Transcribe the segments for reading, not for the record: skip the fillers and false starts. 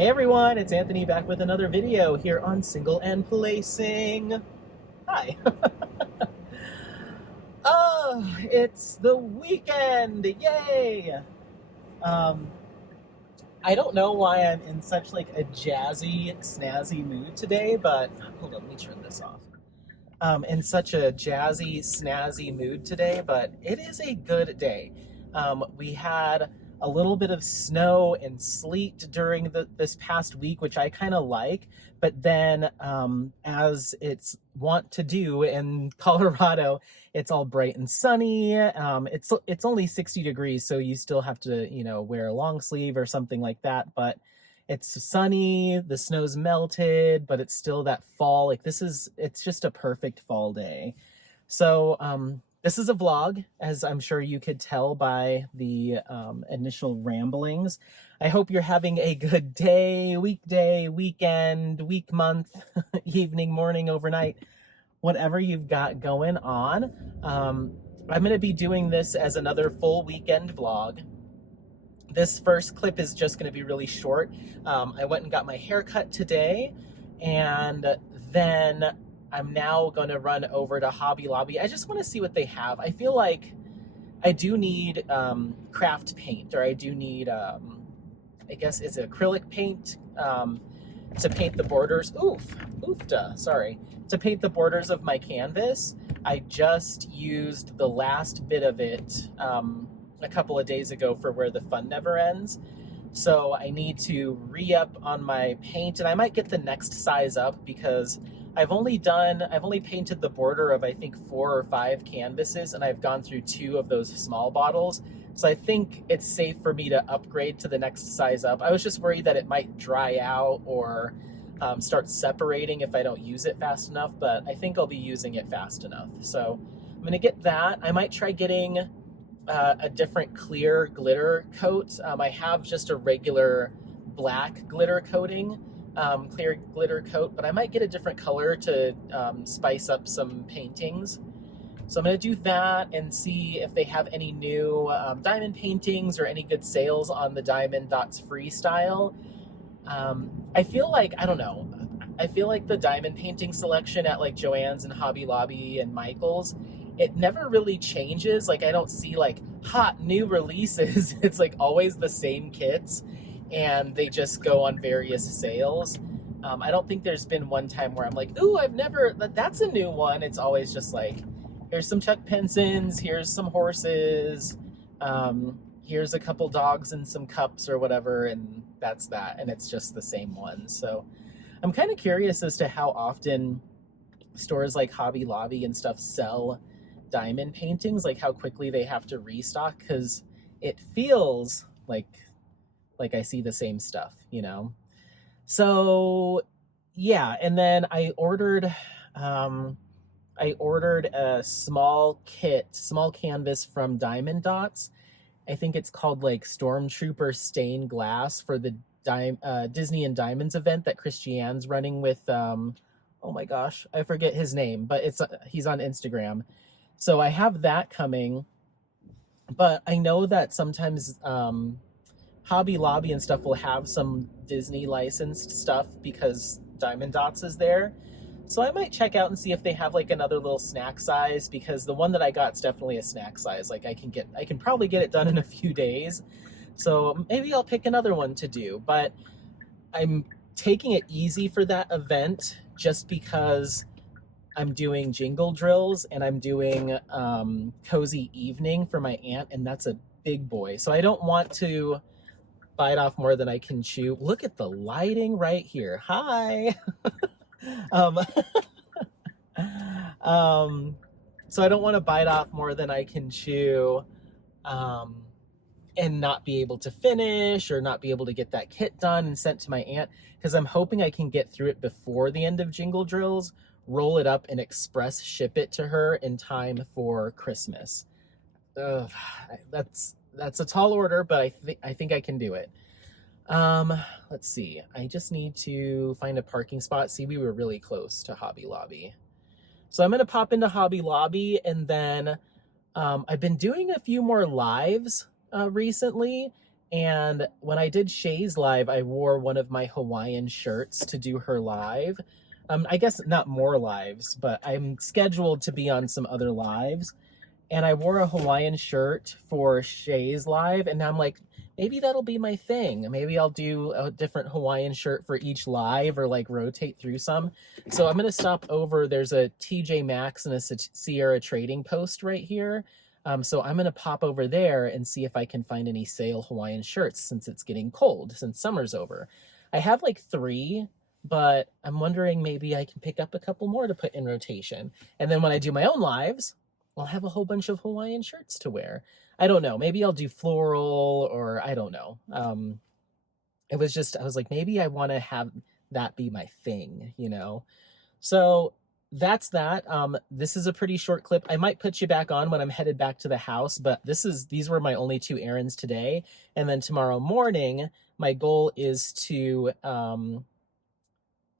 Hey everyone, it's Anthony back with another video here on Single and Placing. Hi. Oh, it's the weekend, yay! Um, I don't know why I'm in such like a jazzy, snazzy mood today, but hold on, let me turn this off. In such a jazzy, snazzy mood today, but it is a good day. We had a little bit of snow and sleet during this past week, which I kind of like. But then, as it's wont to do in Colorado, it's all bright and sunny. It's only 60 degrees, so you still have to, wear a long sleeve or something like that. But it's sunny, the snow's melted, but it's still that fall. Like it's just a perfect fall day. So, this is a vlog, as I'm sure you could tell by the initial ramblings. I hope you're having a good day, weekday, weekend, week, month, evening, morning, overnight, whatever you've got going on. I'm going to be doing this as another full weekend vlog. This first clip is just going to be really short. I went and got my hair cut today, and then I'm now going to run over to Hobby Lobby. I just want to see what they have. I feel like I do need craft paint, or I do need, I guess it's acrylic paint to paint the borders. Sorry. To paint the borders of my canvas. I just used the last bit of it a couple of days ago for Where the Fun Never Ends. So I need to re-up on my paint, and I might get the next size up because I've only painted the border of I think 4 or 5 canvases, and I've gone through 2 of those small bottles. So I think it's safe for me to upgrade to the next size up. I was just worried that it might dry out or start separating if I don't use it fast enough, but I think I'll be using it fast enough. So I'm gonna get that. I might try getting a different clear glitter coat. I have just a regular black glitter coating. Clear glitter coat, but I might get a different color to spice up some paintings. So I'm going to do that and see if they have any new diamond paintings or any good sales on the Diamond Dots Freestyle. I feel like, I don't know, I feel like the diamond painting selection at like Joann's and Hobby Lobby and Michael's, it never really changes. Like I don't see like hot new releases. It's like always the same kits, and they just go on various sales. I don't think there's been one time where I'm like, ooh, that's a new one. It's always just like, here's some Chuck Pensons, here's some horses, here's a couple dogs and some cups or whatever, and that's that. And it's just the same one. So I'm kind of curious as to how often stores like Hobby Lobby and stuff sell diamond paintings, like how quickly they have to restock, because it feels like I see the same stuff, So yeah, and then I ordered a small canvas from Diamond Dots. I think it's called like Stormtrooper Stained Glass for the Disney and Diamonds event that Christiane's running with. Oh my gosh, I forget his name, but he's on Instagram. So I have that coming, but I know that sometimes Hobby Lobby and stuff will have some Disney licensed stuff because Diamond Dots is there. So I might check out and see if they have like another little snack size, because the one that I got is definitely a snack size. Like I can probably get it done in a few days. So maybe I'll pick another one to do, but I'm taking it easy for that event just because I'm doing jingle drills and I'm doing cozy evening for my aunt, and that's a big boy. So I don't want to bite off more than I can chew. Look at the lighting right here. Hi. So I don't want to bite off more than I can chew and not be able to finish or not be able to get that kit done and sent to my aunt, because I'm hoping I can get through it before the end of jingle drills, roll it up and express ship it to her in time for Christmas. That's a tall order, but I think I can do it. Let's see. I just need to find a parking spot. See, we were really close to Hobby Lobby. So I'm going to pop into Hobby Lobby, and then I've been doing a few more lives recently, And when I did Shay's live, I wore one of my Hawaiian shirts to do her live. I guess not more lives, but I'm scheduled to be on some other lives. And I wore a Hawaiian shirt for Shay's live, and now I'm like, maybe that'll be my thing. Maybe I'll do a different Hawaiian shirt for each live, or like rotate through some. So I'm gonna stop over. There's a TJ Maxx and a Sierra Trading Post right here. So I'm gonna pop over there and see if I can find any sale Hawaiian shirts since it's getting cold, since summer's over. I have like 3, but I'm wondering maybe I can pick up a couple more to put in rotation. And then when I do my own lives, I'll have a whole bunch of Hawaiian shirts to wear. I don't know. Maybe I'll do floral, or I don't know. I was like, maybe I want to have that be my thing, you know? So that's that. This is a pretty short clip. I might put you back on when I'm headed back to the house, but these were my only 2 errands today. And then tomorrow morning, my goal is to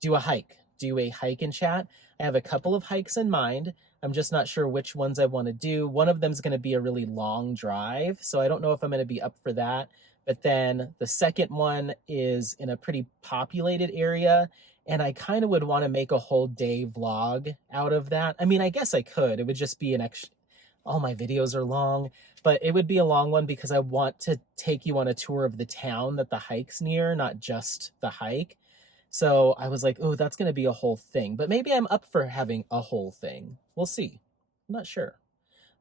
do a hike and chat. I have a couple of hikes in mind. I'm just not sure which ones I want to do. One of them is going to be a really long drive, so I don't know if I'm going to be up for that. But then the second one is in a pretty populated area, and I kind of would want to make a whole day vlog out of that. I mean, I guess I could. It would just be an extra. All my videos are long, but it would be a long one because I want to take you on a tour of the town that the hike's near, not just the hike. So I was like, oh, that's going to be a whole thing. But maybe I'm up for having a whole thing. We'll see. I'm not sure.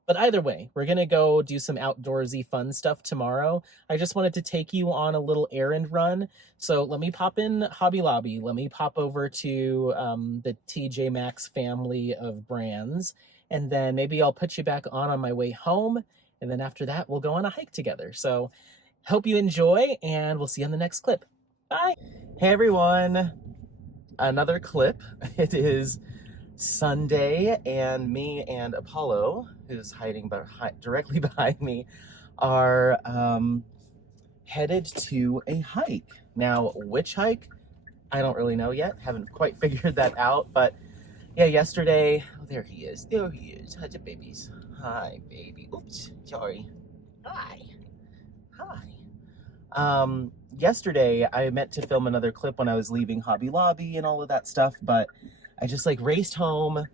But either way, we're going to go do some outdoorsy fun stuff tomorrow. I just wanted to take you on a little errand run. So let me pop in Hobby Lobby. Let me pop over to the TJ Maxx family of brands. And then maybe I'll put you back on my way home. And then after that, we'll go on a hike together. So hope you enjoy, and we'll see you on the next clip. Bye. Hey everyone, another clip. It is Sunday, and me and Apollo, who's hiding directly behind me, are headed to a hike. Now, which hike? I don't really know yet. Haven't quite figured that out, but yeah, yesterday, oh, there he is. Hi, the babies. Hi, baby. Oops, sorry. Hi. Yesterday I meant to film another clip when I was leaving Hobby Lobby and all of that stuff, but I just like raced home,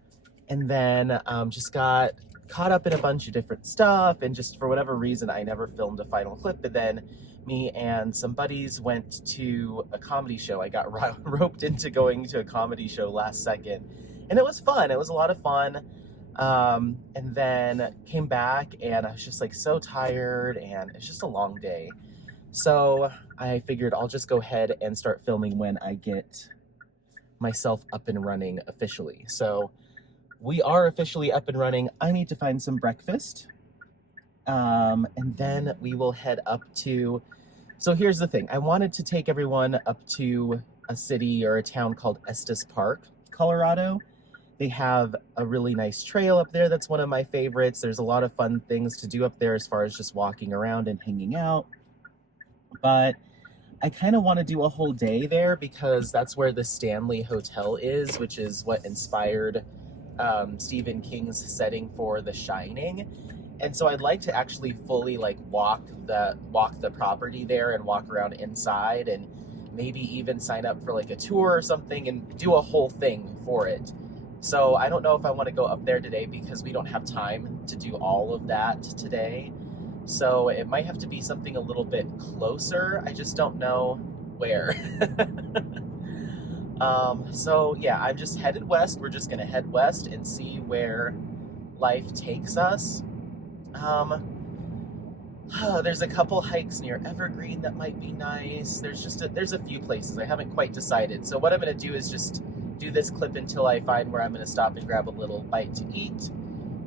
and then just got caught up in a bunch of different stuff, and just for whatever reason I never filmed a final clip. But then me and some buddies went to a comedy show. I got roped into going to a comedy show last second, and it was fun. It was a lot of fun. And then came back, and I was just like so tired, and it's just a long day. So I figured I'll just go ahead and start filming when I get myself up and running officially. So we are officially up and running. I need to find some breakfast. And then we will head up to, so here's the thing. I wanted to take everyone up to a city or a town called Estes Park, Colorado. They have a really nice trail up there. That's one of my favorites. There's a lot of fun things to do up there as far as just walking around and hanging out. But I kind of want to do a whole day there because that's where the Stanley Hotel is, which is what inspired Stephen King's setting for The Shining. And so I'd like to actually fully like walk the property there and walk around inside, and maybe even sign up for like a tour or something and do a whole thing for it. So I don't know if I want to go up there today because we don't have time to do all of that today. So it might have to be something a little bit closer. I just don't know where. So yeah, I'm just headed west. We're just gonna head west and see where life takes us. There's a couple hikes near Evergreen that might be nice. There's a few places. I haven't quite decided. So what I'm gonna do is just do this clip until I find where I'm gonna stop and grab a little bite to eat.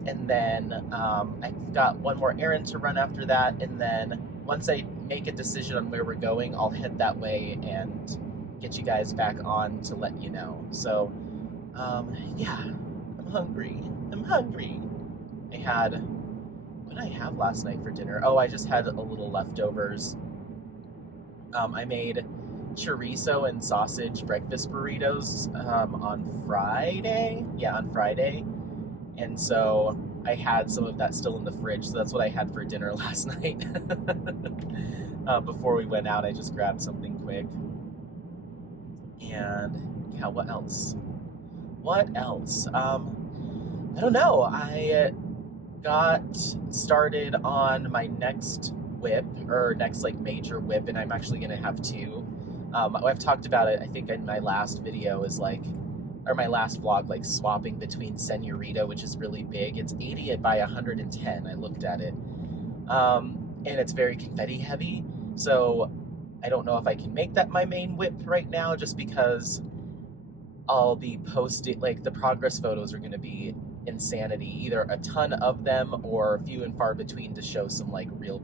And then I've got one more errand to run after that. And then once I make a decision on where we're going, I'll head that way and get you guys back on to let you know. So, yeah, I'm hungry. What did I have last night for dinner? Oh, I just had a little leftovers. I made chorizo and sausage breakfast burritos on Friday. Yeah, on Friday. And so I had some of that still in the fridge, so that's what I had for dinner last night. Before we went out, I just grabbed something quick. And yeah, what else? What else? I don't know. I got started on my next whip, or next like major whip, and I'm actually gonna have two. I've talked about it, I think, in my last video, is like, or my last vlog, like swapping between Senorita, which is really big. It's 80 by 110. I looked at it, and it's very confetti heavy. So I don't know if I can make that my main whip right now, just because I'll be posting, like, the progress photos are going to be insanity, either a ton of them or few and far between, to show some like real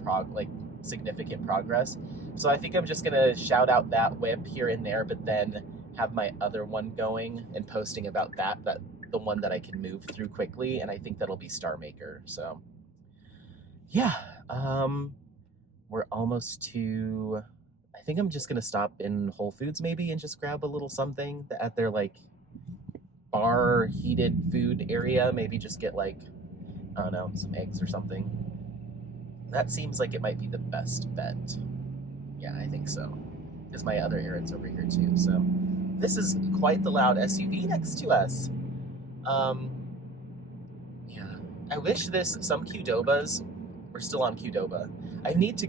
significant progress. So I think I'm just gonna shout out that whip here and there, but then have my other one going and posting about that the one that I can move through quickly, and I think that'll be Star Maker. So yeah, we're almost to, I think I'm just gonna stop in Whole Foods maybe and just grab a little something at their like bar heated food area. Maybe just get like, I don't know, some eggs or something. That seems like it might be the best bet. Yeah, I think so. Because my other errands over here too. So this is quite the loud SUV next to us. Yeah, I wish some Qdobas were still on Qdoba. I need to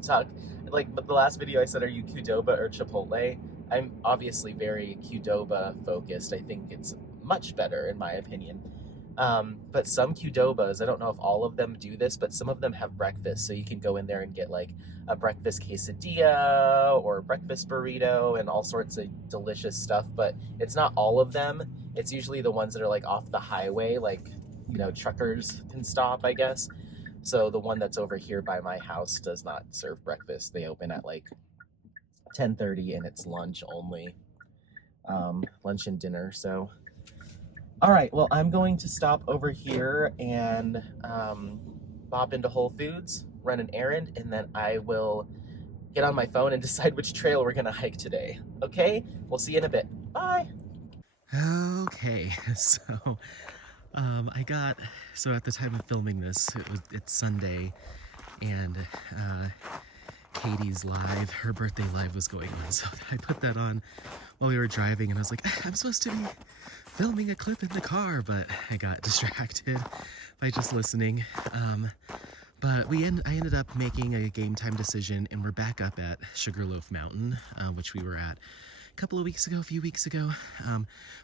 talk. Like, but the last video I said, are you Qdoba or Chipotle? I'm obviously very Qdoba focused. I think it's much better in my opinion. But some Qdobas, I don't know if all of them do this, but some of them have breakfast. So you can go in there and get like a breakfast quesadilla or a breakfast burrito and all sorts of delicious stuff. But it's not all of them. It's usually the ones that are like off the highway, like, you know, truckers can stop, I guess. So the one that's over here by my house does not serve breakfast. They open at like 10:30 and it's lunch only, lunch and dinner. So all right, well, I'm going to stop over here and bop into Whole Foods, run an errand, and then I will get on my phone and decide which trail we're gonna hike today. Okay, we'll see you in a bit. Bye. Okay, so so at the time of filming this, it's Sunday, and Katie's live, her birthday live was going on, so I put that on while we were driving, and I was like, I'm supposed to be filming a clip in the car, but I got distracted by just listening. But I ended up making a game time decision, and we're back up at Sugarloaf Mountain, which we were at a few weeks ago.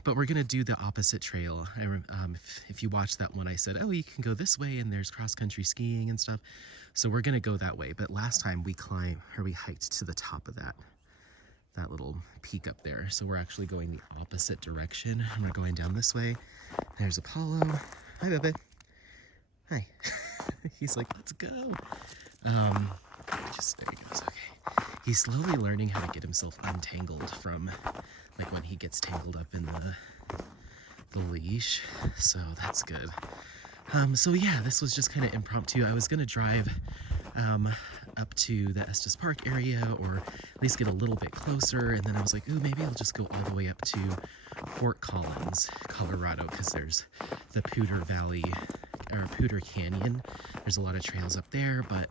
But we're gonna do the opposite trail. If you watch that one, I said, oh, you can go this way and there's cross-country skiing and stuff. So we're gonna go that way. But last time we hiked to the top of that little peak up there. So we're actually going the opposite direction, and we're going down this way. There's Apollo. Hi, Bebe. Hi. He's like, let's go. There he goes. Okay. He's slowly learning how to get himself untangled from, like, when he gets tangled up in the leash. So that's good. So yeah, this was just kind of impromptu. I was gonna drive up to the Estes Park area, or at least get a little bit closer, and then I was like, ooh, maybe I'll just go all the way up to Fort Collins, Colorado, because there's the Poudre Valley, or Poudre Canyon. There's a lot of trails up there, but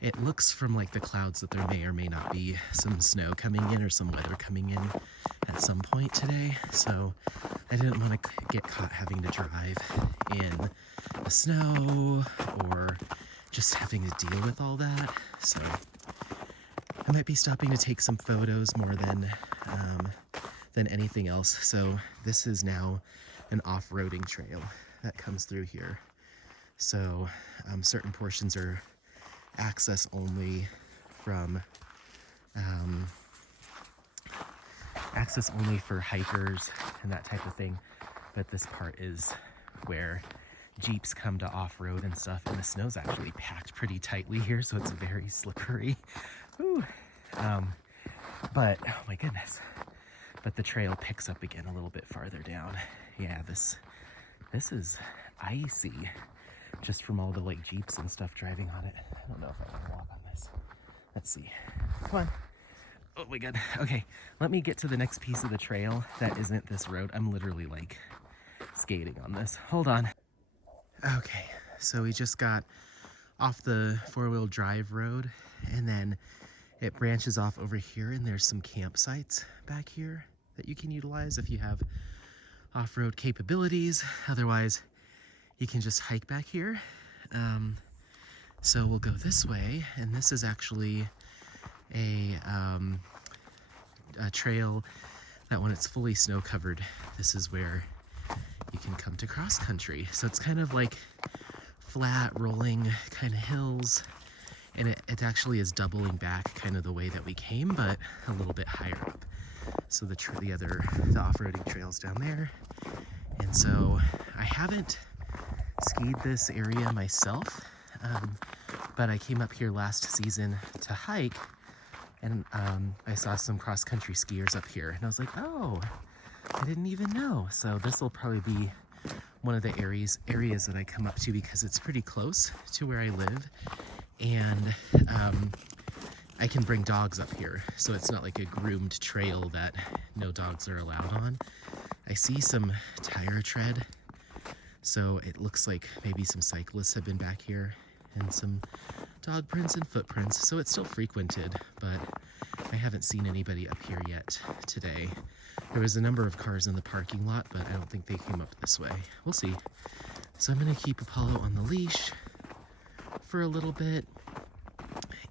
it looks from like the clouds that there may or may not be some snow coming in or some weather coming in at some point today. So I didn't want to get caught having to drive in the snow or just having to deal with all that. So I might be stopping to take some photos more than anything else. So this is now an off-roading trail that comes through here. So certain portions are access only for hikers and that type of thing, but this part is where Jeeps come to off-road and stuff, and the snow's actually packed pretty tightly here, so it's very slippery. Whew. But oh my goodness, but the trail picks up again a little bit farther down. Yeah, this is icy just from all the like Jeeps and stuff driving on it. I don't know if I can walk on this. Let's see. Come on. Oh my god. Okay, let me get to the next piece of the trail that isn't this road. I'm literally like skating on this. Hold on. Okay, so we just got off the four-wheel drive road, and then it branches off over here, and there's some campsites back here that you can utilize if you have off-road capabilities. Otherwise, you can just hike back here. So we'll go this way, and this is actually a trail that when it's fully snow covered, this is where you can come to cross country. So it's kind of like flat, rolling kind of hills, and it actually is doubling back kind of the way that we came, but a little bit higher up. So the off-roading trail's down there. And so I haven't skied this area myself, but I came up here last season to hike, and I saw some cross-country skiers up here, and I was like, oh, I didn't even know. So this will probably be one of the areas that I come up to because it's pretty close to where I live, and I can bring dogs up here, so it's not like a groomed trail that no dogs are allowed on. I see some tire tread, so it looks like maybe some cyclists have been back here, and some dog prints and footprints, so it's still frequented, but I haven't seen anybody up here yet today. There was a number of cars in the parking lot, but I don't think they came up this way. We'll see. So I'm gonna keep Apollo on the leash for a little bit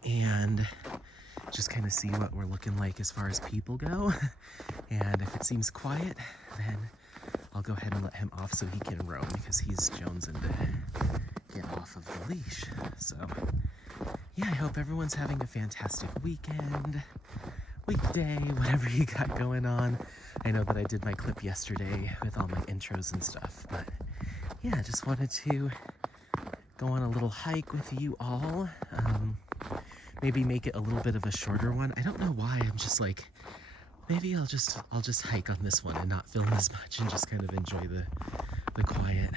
and just kind of see what we're looking like as far as people go. And if it seems quiet, then I'll go ahead and let him off so he can roam, because he's jonesing to get off of the leash. So yeah, I hope everyone's having a fantastic weekend, weekday, whatever you got going on. I know that I did my clip yesterday with all my intros and stuff, but yeah, I just wanted to go on a little hike with you all. Maybe make it a little bit of a shorter one. I don't know why, I'm just like, maybe I'll just hike on this one and not film as much and just kind of enjoy the quiet.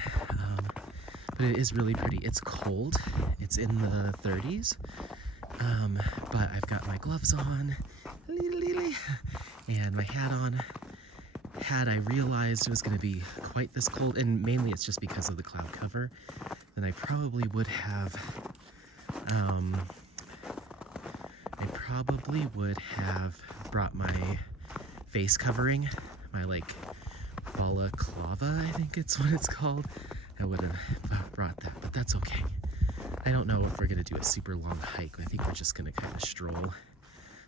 But it is really pretty. It's cold. It's in the 30s. But I've got my gloves on and my hat on. Had I realized it was going to be quite this cold, and mainly it's just because of the cloud cover, then I probably would have brought my face covering, my like balaclava, I think it's what it's called. I would have brought that, but that's okay. I don't know if we're gonna do a super long hike. I think we're just gonna kind of stroll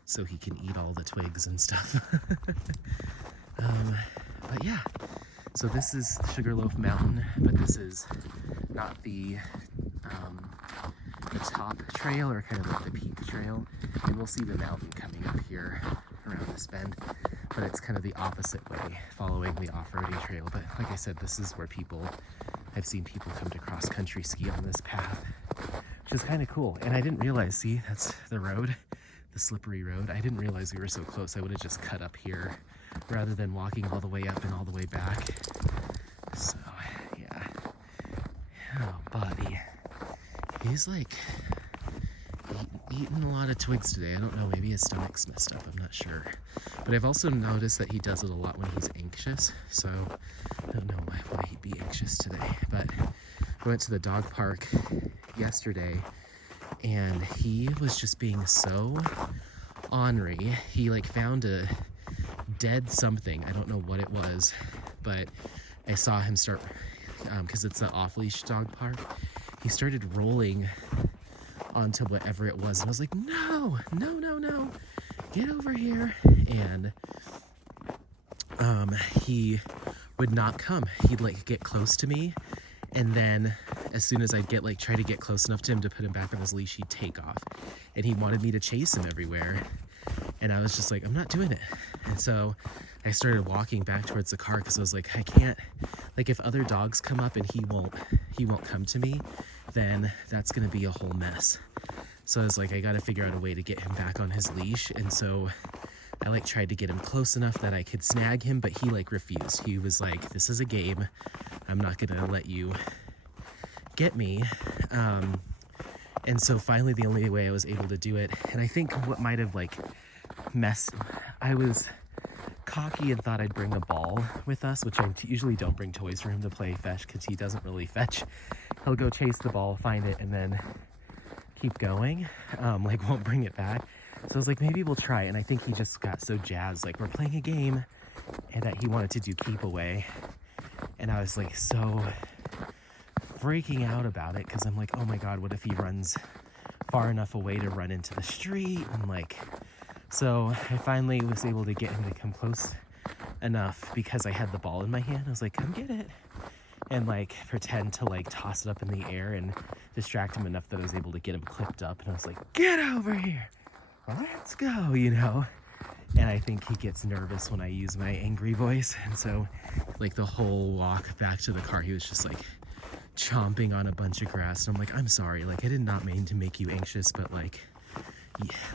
so he can eat all the twigs and stuff. But yeah, so this is Sugarloaf Mountain, but this is not the top trail, or kind of like the peak trail. And we'll see the mountain coming up here around this bend, but it's kind of the opposite way, following the off-roading trail. But like I said, this is where I've seen people come to cross-country ski on this path, which is kind of cool. And I didn't realize, see, that's the road, the slippery road. I didn't realize we were so close. I would have just cut up here rather than walking all the way up and all the way back. So yeah. Oh, buddy. He's like eating a lot of twigs today. I don't know, maybe his stomach's messed up, I'm not sure. But I've also noticed that he does it a lot when he's anxious, so I don't know why he'd be anxious today. But I went to the dog park yesterday, and he was just being so ornery. He like found a dead something. I don't know what it was, but I saw him start, because it's the off-leash dog park, he started rolling onto whatever it was, and I was like, no, get over here. And he would not come. He'd like get close to me, and then as soon as I'd try to get close enough to him to put him back on his leash, he'd take off. And he wanted me to chase him everywhere, and I was just like, I'm not doing it. And so I started walking back towards the car, because I was like, I can't, like, if other dogs come up and he won't come to me, then that's gonna be a whole mess. So I was like, I gotta figure out a way to get him back on his leash. And so I like tried to get him close enough that I could snag him, but he like refused. He was like, this is a game, I'm not gonna let you get me. And so finally the only way I was able to do it, and I think what might have like I was cocky and thought I'd bring a ball with us, which I usually don't bring toys for him to play fetch, because he doesn't really fetch he'll go chase the ball, find it, and then keep going, like won't bring it back. So I was like, maybe we'll try. And I think he just got so jazzed, like we're playing a game, and that he wanted to do keep away. And I was like so freaking out about it, because I'm like, oh my God, what if he runs far enough away to run into the street? And like, so I finally was able to get him to come close enough because I had the ball in my hand. I was like, come get it. And like pretend to like toss it up in the air and distract him enough that I was able to get him clipped up. And I was like, get over here, let's go, you know? And I think he gets nervous when I use my angry voice. And so like the whole walk back to the car, he was just like chomping on a bunch of grass. And I'm like, I'm sorry, like I did not mean to make you anxious, but like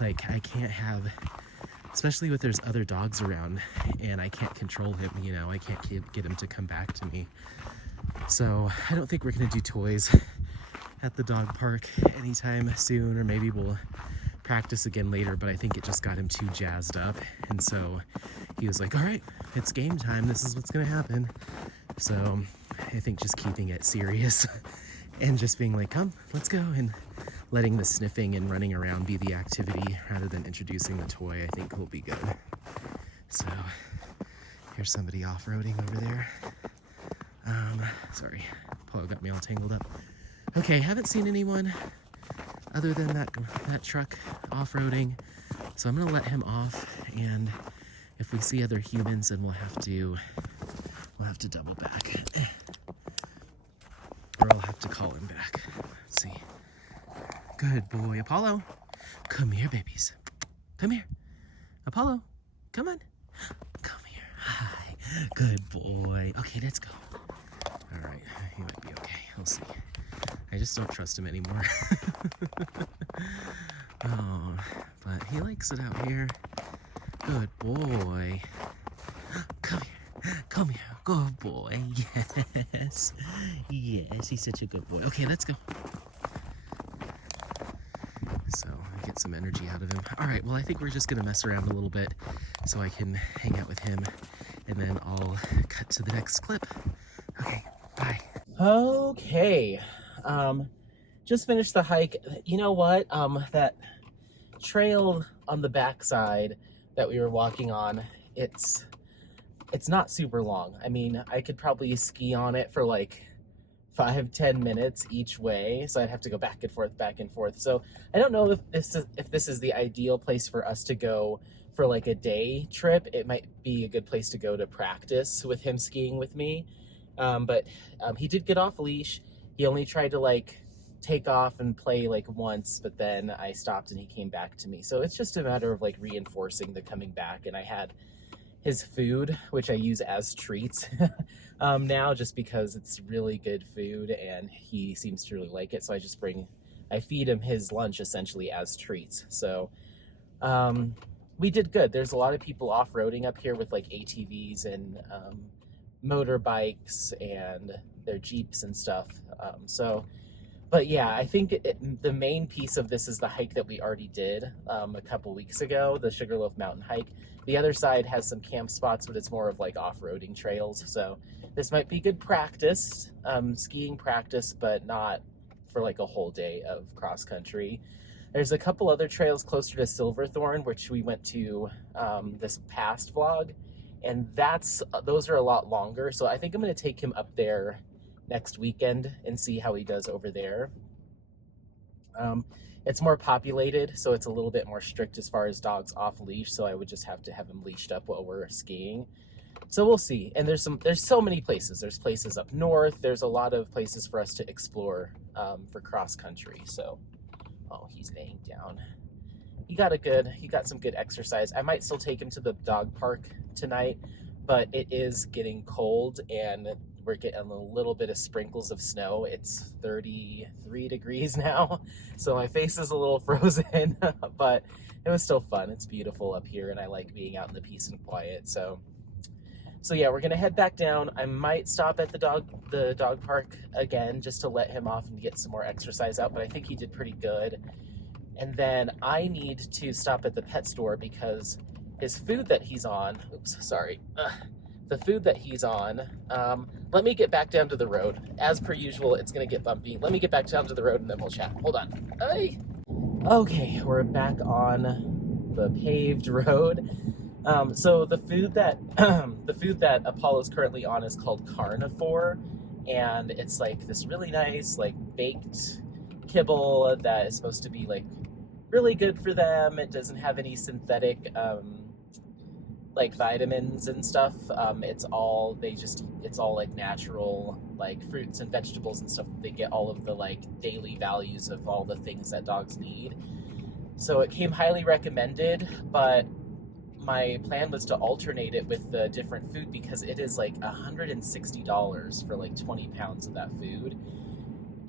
I can't have, especially with there's other dogs around and I can't control him, you know, I can't get him to come back to me. So I don't think we're gonna do toys at the dog park anytime soon, or maybe we'll practice again later, but I think it just got him too jazzed up. And so he was like, all right, it's game time, this is what's gonna happen. So I think just keeping it serious and just being like, come, let's go, and letting the sniffing and running around be the activity rather than introducing the toy, I think will be good. So here's somebody off-roading over there. Sorry, Paul got me all tangled up. Okay, haven't seen anyone other than that truck off-roading, so I'm gonna let him off, and if we see other humans, then we'll have to double back, or I'll have to call him back. Let's see. Good boy, Apollo. Come here, babies. Come here, Apollo. Come on. Come here. Hi. Good boy. Okay, let's go. All right, he might be okay. We'll see. I just don't trust him anymore. Oh, but he likes it out here. Good boy. Come here. Come here. Good boy. Yes. Yes, he's such a good boy. Okay, let's go. So I get some energy out of him. All right, well, I think we're just gonna mess around a little bit so I can hang out with him, and then I'll cut to the next clip. Okay, bye. Okay, just finished the hike. You know what? That trail on the backside that we were walking on, it's not super long. I mean, I could probably ski on it for like 5-10 minutes each way, so I'd have to go back and forth. So I don't know if this is the ideal place for us to go for like a day trip. It might be a good place to go to practice with him skiing with me. But he did get off leash. He only tried to like take off and play like once, but then I stopped and he came back to me. So it's just a matter of like reinforcing the coming back. And I had his food, which I use as treats now, just because it's really good food and he seems to really like it. So I feed him his lunch essentially as treats. So we did good. There's a lot of people off-roading up here with like ATVs and motorbikes and their Jeeps and stuff. But yeah, I think the main piece of this is the hike that we already did a couple weeks ago, the Sugarloaf Mountain hike. The other side has some camp spots, but it's more of like off-roading trails. So this might be good practice, skiing practice, but not for like a whole day of cross country. There's a couple other trails closer to Silverthorne, which we went to this past vlog, and those are a lot longer. So I think I'm going to take him up there next weekend and see how he does over there. It's more populated, so it's a little bit more strict as far as dogs off leash, so I would just have to have him leashed up while we're skiing. So we'll see. And there's so many places. There's places up north. There's a lot of places for us to explore for cross country. So, oh, he's laying down. He got some good exercise. I might still take him to the dog park tonight, but it is getting cold and we're getting a little bit of sprinkles of snow. It's 33 degrees now, so my face is a little frozen, but it was still fun. It's beautiful up here and I like being out in the peace and quiet. So yeah, we're gonna head back down. I might stop at the dog park again just to let him off and get some more exercise out, but I think he did pretty good. And then I need to stop at the pet store because his food that he's on, the food that he's on. Let me get back down to the road. As per usual, it's gonna get bumpy. Let me get back down to the road and then we'll chat. Hold on. Hey. Okay, we're back on the paved road. So the food that the food that Apollo's currently on is called carnivore, and it's like this really nice like baked kibble that is supposed to be like really good for them. It doesn't have any synthetic like vitamins and stuff. It's all like natural like fruits and vegetables and stuff. They get all of the like daily values of all the things that dogs need. So it came highly recommended, but my plan was to alternate it with the different food because it is like $160 for like 20 pounds of that food.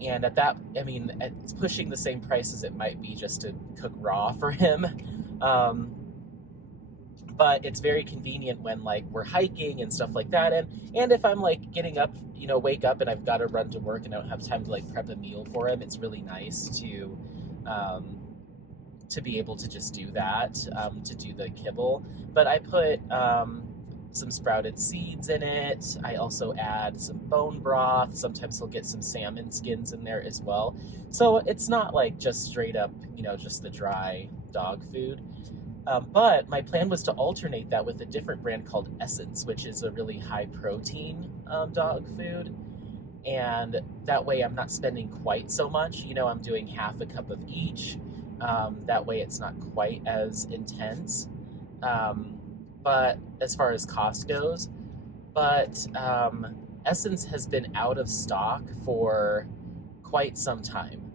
And at that, I mean, it's pushing the same price as it might be just to cook raw for him. But it's very convenient when like we're hiking and stuff like that. And if I'm like getting up, wake up and I've got to run to work and I don't have time to like prep a meal for him, it's really nice to be able to just do that, to do the kibble. But I put some sprouted seeds in it. I also add some bone broth. Sometimes he'll get some salmon skins in there as well. So it's not like just straight up, just the dry dog food. But my plan was to alternate that with a different brand called Essence, which is a really high protein dog food. And that way I'm not spending quite so much. I'm doing half a cup of each. That way it's not quite as intense. But as far as cost goes, Essence has been out of stock for quite some time.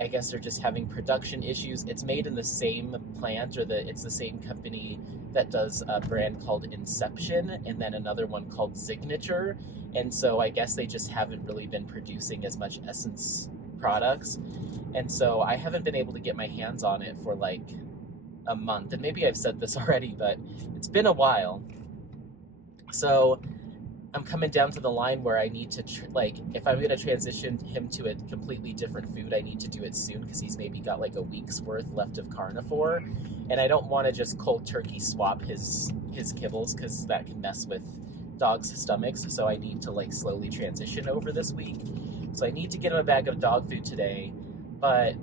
I guess they're just having production issues. It's made in the same plant, it's the same company that does a brand called Inception and then another one called Signature. And so I guess they just haven't really been producing as much Essence products. And so I haven't been able to get my hands on it for like a month. And maybe I've said this already, but it's been a while. So I'm coming down to the line where I need to, if I'm going to transition him to a completely different food, I need to do it soon because he's maybe got like a week's worth left of carnivore. And I don't want to just cold turkey swap his kibbles because that can mess with dogs' stomachs. So I need to like slowly transition over this week. So I need to get him a bag of dog food today, but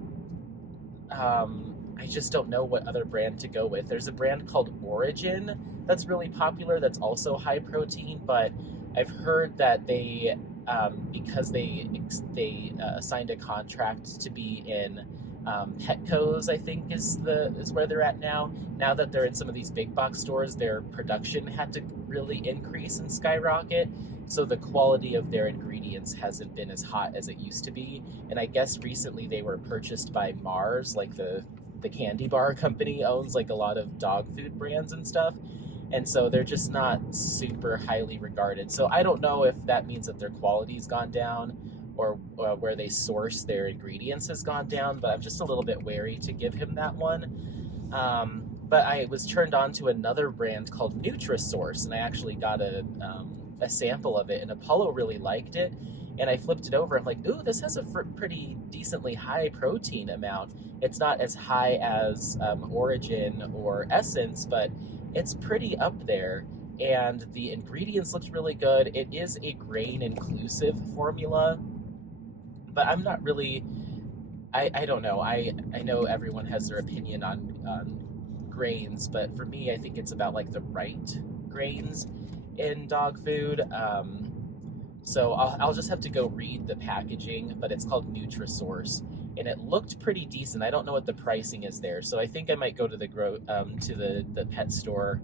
I just don't know what other brand to go with. There's a brand called Origin that's really popular that's also high protein, but I've heard that they, because they signed a contract to be in Petco's, I think is where they're at now. Now that they're in some of these big box stores, their production had to really increase and skyrocket. So the quality of their ingredients hasn't been as hot as it used to be. And I guess recently they were purchased by Mars, like the candy bar company owns like a lot of dog food brands and stuff. And so they're just not super highly regarded. So I don't know if that means that their quality's gone down or where they source their ingredients has gone down, but I'm just a little bit wary to give him that one. But I was turned on to another brand called Nutrisource, and I actually got a sample of it, and Apollo really liked it. And I flipped it over. I'm like, ooh, this has a pretty decently high protein amount. It's not as high as Origin or Essence, but it's pretty up there. And the ingredients looked really good. It is a grain-inclusive formula, but I'm not really... I don't know. I know everyone has their opinion on grains, but for me, I think it's about like the right grains in dog food. So I'll just have to go read the packaging, but it's called Nutrisource, and it looked pretty decent. I don't know what the pricing is there, so I think I might go to the pet store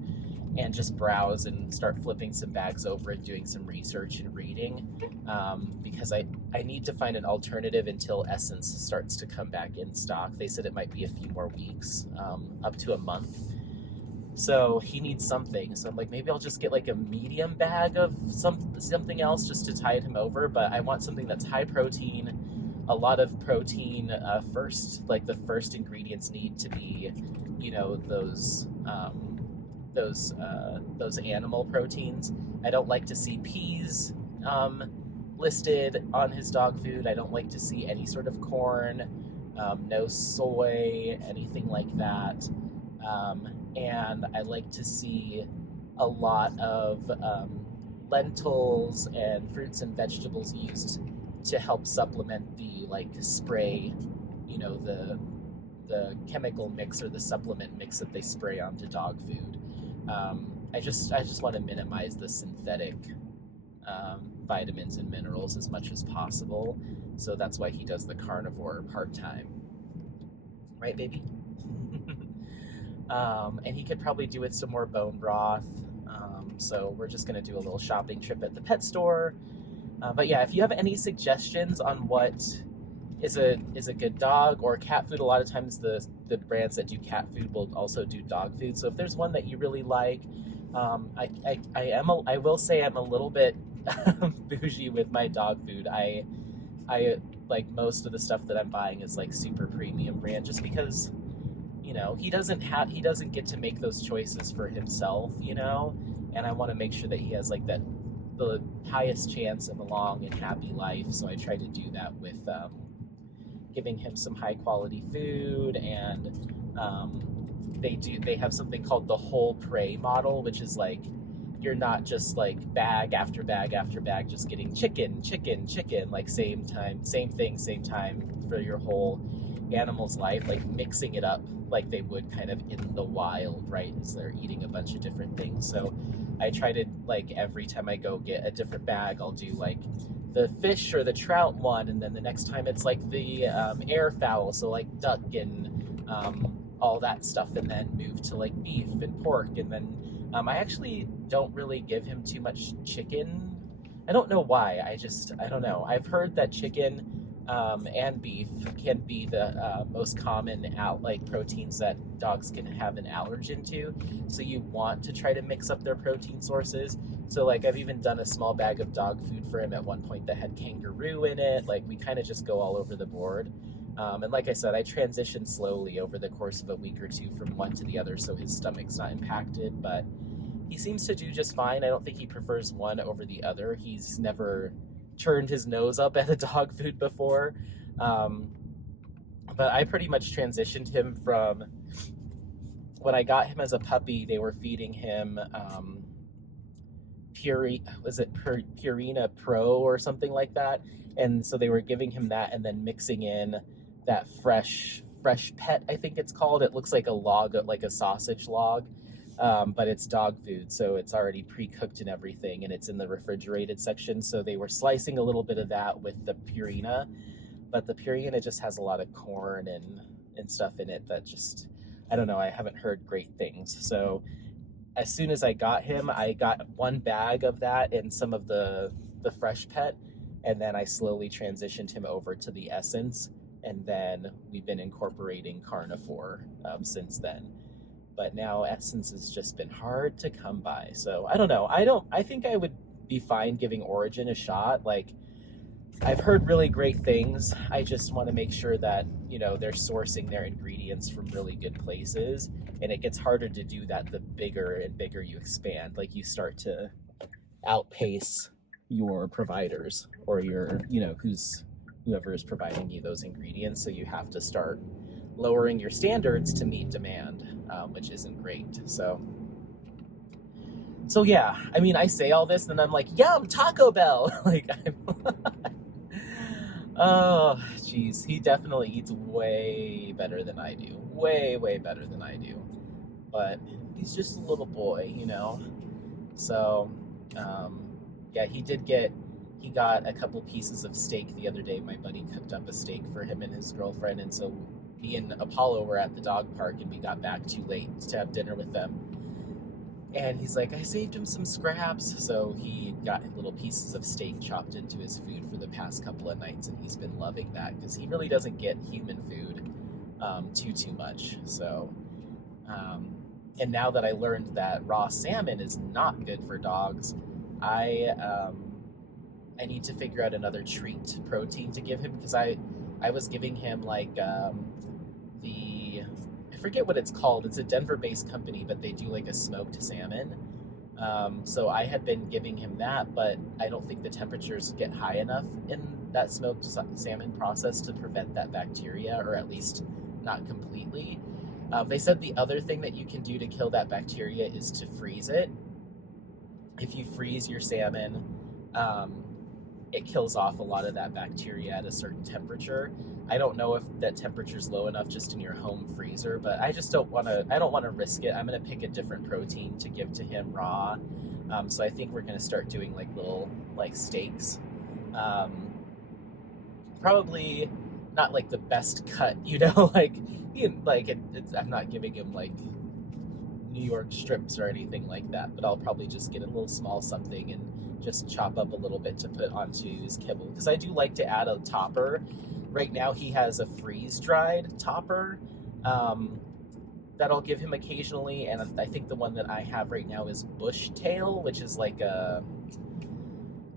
and just browse and start flipping some bags over and doing some research and reading, because I need to find an alternative until Essence starts to come back in stock. They said it might be a few more weeks, up to a month. So he needs something. So I'm like, maybe I'll just get like a medium bag of something else just to tide him over. But I want something that's high protein, a lot of protein. The first ingredients need to be, those animal proteins. I don't like to see peas listed on his dog food. I don't like to see any sort of corn, no soy, anything like that. And I like to see a lot of lentils and fruits and vegetables used to help supplement the like spray, the chemical mix or the supplement mix that they spray onto dog food. I just want to minimize the synthetic vitamins and minerals as much as possible. So that's why he does the carnivore part-time. Right, baby? And he could probably do with some more bone broth. So we're just going to do a little shopping trip at the pet store. But yeah, if you have any suggestions on what is a good dog or cat food, a lot of times the brands that do cat food will also do dog food. So if there's one that you really like, I will say I'm a little bit bougie with my dog food. I like most of the stuff that I'm buying is like super premium brand, just because he doesn't get to make those choices for himself, and I want to make sure that he has like the highest chance of a long and happy life. So I try to do that with giving him some high quality food, and they have something called the whole prey model, which is like you're not just like bag after bag after bag just getting chicken, like same thing same time for your whole animal's life, like mixing it up like they would kind of in the wild, right, as they're eating a bunch of different things. So I try to, like, every time I go get a different bag, I'll do like the fish or the trout one, and then the next time it's like the airfowl, so like duck and all that stuff, and then move to like beef and pork. And then I actually don't really give him too much chicken. I don't know why. I don't know. I've heard that chicken and beef can be the most common proteins that dogs can have an allergen to. So you want to try to mix up their protein sources. So like I've even done a small bag of dog food for him at one point that had kangaroo in it. Like we kind of just go all over the board. And like I said, I transitioned slowly over the course of a week or two from one to the other, so his stomach's not impacted, but he seems to do just fine. I don't think he prefers one over the other. He's never turned his nose up at a dog food before. But I pretty much transitioned him from when I got him as a puppy. They were feeding him Purina Pro or something like that, and so they were giving him that and then mixing in that fresh pet, I think it's called. It looks like a log, like a sausage log, but it's dog food, so it's already pre-cooked and everything, and it's in the refrigerated section. So they were slicing a little bit of that with the Purina, but the Purina just has a lot of corn and stuff in it that just, I don't know, I haven't heard great things. So as soon as I got him, I got one bag of that and some of the fresh pet, and then I slowly transitioned him over to the Essence, and then we've been incorporating carnivore since then. But now Essence has just been hard to come by. So I don't know. I think I would be fine giving Origin a shot. Like, I've heard really great things. I just want to make sure that, they're sourcing their ingredients from really good places. And it gets harder to do that the bigger and bigger you expand. Like, you start to outpace your providers or your, whoever is providing you those ingredients. So you have to start lowering your standards to meet demand, which isn't great. So yeah, I mean, I say all this and I'm like, yum, Taco Bell. Like, oh, geez, he definitely eats way better than I do. Way, way better than I do. But he's just a little boy, So, yeah, he got a couple pieces of steak the other day. My buddy cooked up a steak for him and his girlfriend, and so me and Apollo were at the dog park, and we got back too late to have dinner with them. And he's like, I saved him some scraps. So he got little pieces of steak chopped into his food for the past couple of nights, and he's been loving that because he really doesn't get human food too much. So, and now that I learned that raw salmon is not good for dogs, I need to figure out another treat protein to give him, because I was giving him like I forget what it's called. It's a Denver-based company, but they do like a smoked salmon. So I had been giving him that, but I don't think the temperatures get high enough in that smoked salmon process to prevent that bacteria, or at least not completely. They said the other thing that you can do to kill that bacteria is to freeze it. if you freeze your salmon, um, it kills off a lot of that bacteria at a certain temperature. I don't know if that temperature is low enough just in your home freezer, but I just don't want to. I don't want to risk it. I'm going to pick a different protein to give to him raw. So I think we're going to start doing like little like steaks. Um, Probably not like the best cut, like I'm not giving him like New York strips or anything like that, but I'll probably just get a little small something and just chop up a little bit to put onto his kibble, because I do like to add a topper. Right now he has a freeze-dried topper that I'll give him occasionally, and I think the one that I have right now is bushtail, which is like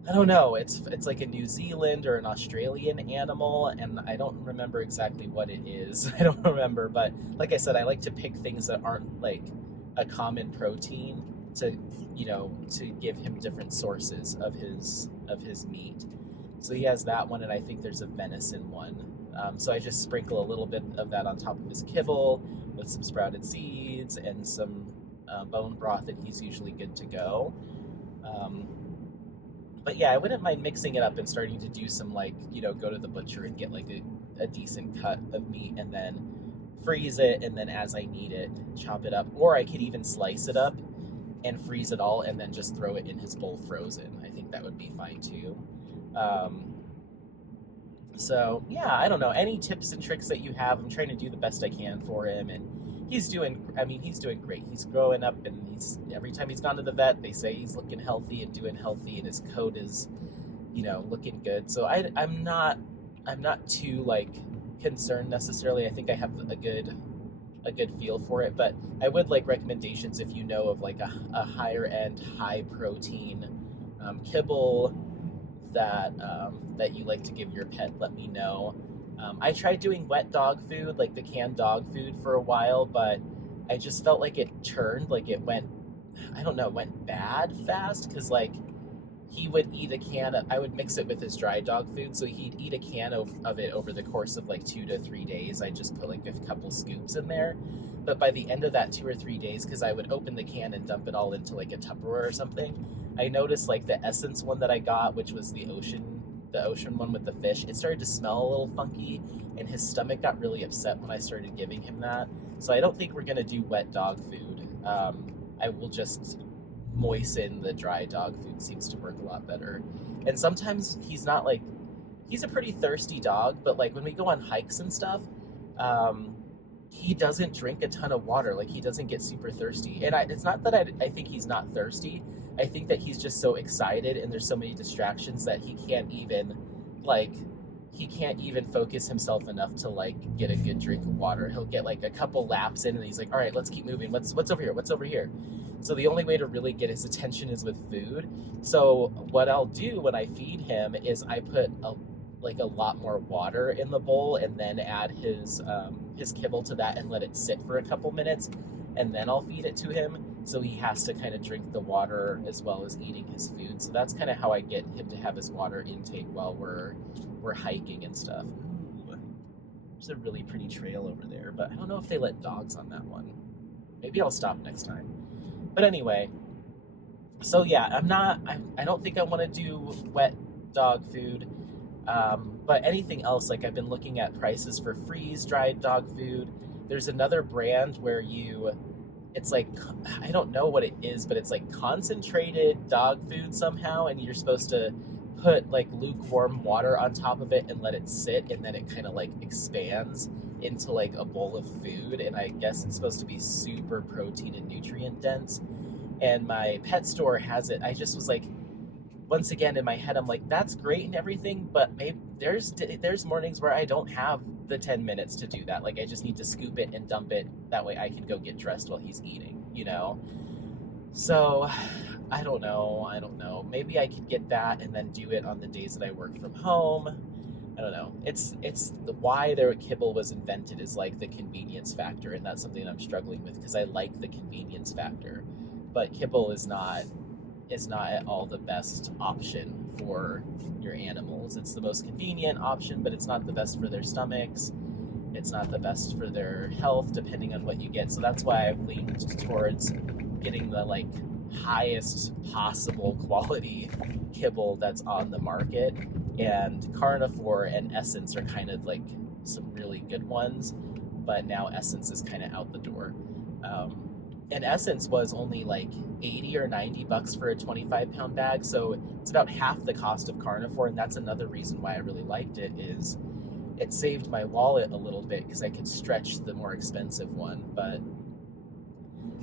I don't know, it's like a New Zealand or an Australian animal, and I don't remember exactly what it is. I don't remember, but like I said, I like to pick things that aren't like a common protein to to give him different sources of his meat. So he has that one, and I think there's a venison one. So I just sprinkle a little bit of that on top of his kibble with some sprouted seeds and some bone broth, and he's usually good to go. But yeah, I wouldn't mind mixing it up and starting to do some like, go to the butcher and get like a decent cut of meat and then freeze it, and then as I need it, chop it up. Or I could even slice it up and freeze it all and then just throw it in his bowl frozen. I think that would be fine too. So yeah, I don't know. Any tips and tricks that you have, I'm trying to do the best I can for him, and he's doing great. He's growing up, and every time he's gone to the vet, they say he's looking healthy and doing healthy, and his coat is, looking good. So I'm not too like concerned necessarily. I think I have a good feel for it, but I would like recommendations if you know of like a higher end, high protein kibble that you like to give your pet. Let me know. I tried doing wet dog food, like the canned dog food, for a while, but I just felt like it turned, like it went bad fast, because like he would eat a can I would mix it with his dry dog food, so he'd eat a can of it over the course of like 2 to 3 days. I just put like a couple scoops in there, but by the end of that 2 or 3 days, because I would open the can and dump it all into like a Tupperware or something, I noticed like the Essence one that I got, which was the ocean one with the fish, it started to smell a little funky, and his stomach got really upset when I started giving him that. So I don't think we're going to do wet dog food. I will just moisten the dry dog food. Seems to work a lot better. And sometimes he's a pretty thirsty dog, but like when we go on hikes and stuff, he doesn't drink a ton of water. Like he doesn't get super thirsty. And it's not that I think he's not thirsty. I think that he's just so excited, and there's so many distractions that he can't even focus himself enough to like get a good drink of water. He'll get like a couple laps in, and he's like, all right, let's keep moving. What's over here? What's over here? So the only way to really get his attention is with food. So what I'll do when I feed him is I put a lot more water in the bowl, and then add his kibble to that and let it sit for a couple minutes, and then I'll feed it to him. So he has to kind of drink the water as well as eating his food. So that's kind of how I get him to have his water intake while we're hiking and stuff. Ooh, there's a really pretty trail over there, but I don't know if they let dogs on that one. Maybe I'll stop next time. But anyway, so yeah, I don't think I want to do wet dog food. But anything else, like I've been looking at prices for freeze-dried dog food. There's another brand where it's like, I don't know what it is, but it's like concentrated dog food somehow, and you're supposed to put like lukewarm water on top of it and let it sit, and then it kind of like expands into like a bowl of food, and I guess it's supposed to be super protein and nutrient dense. And my pet store has it. I just was like, once again in my head, I'm like, that's great and everything, but maybe there's mornings where I don't have the 10 minutes to do that. Like I just need to scoop it and dump it. That way I can go get dressed while he's eating, So I don't know. Maybe I could get that and then do it on the days that I work from home. I don't know. It's why their kibble was invented is like the convenience factor, and that's something I'm struggling with, because I like the convenience factor, but kibble is not at all the best option for your animals. It's the most convenient option, but it's not the best for their stomachs. It's not the best for their health, depending on what you get. So that's why I've leaned towards getting the like highest possible quality kibble that's on the market, and Carnivore and Essence are kind of like some really good ones, but now Essence is kind of out the door. And Essence was only like 80 or 90 bucks for a 25-pound bag, so it's about half the cost of Carnivore, and that's another reason why I really liked it, is it saved my wallet a little bit because I could stretch the more expensive one. But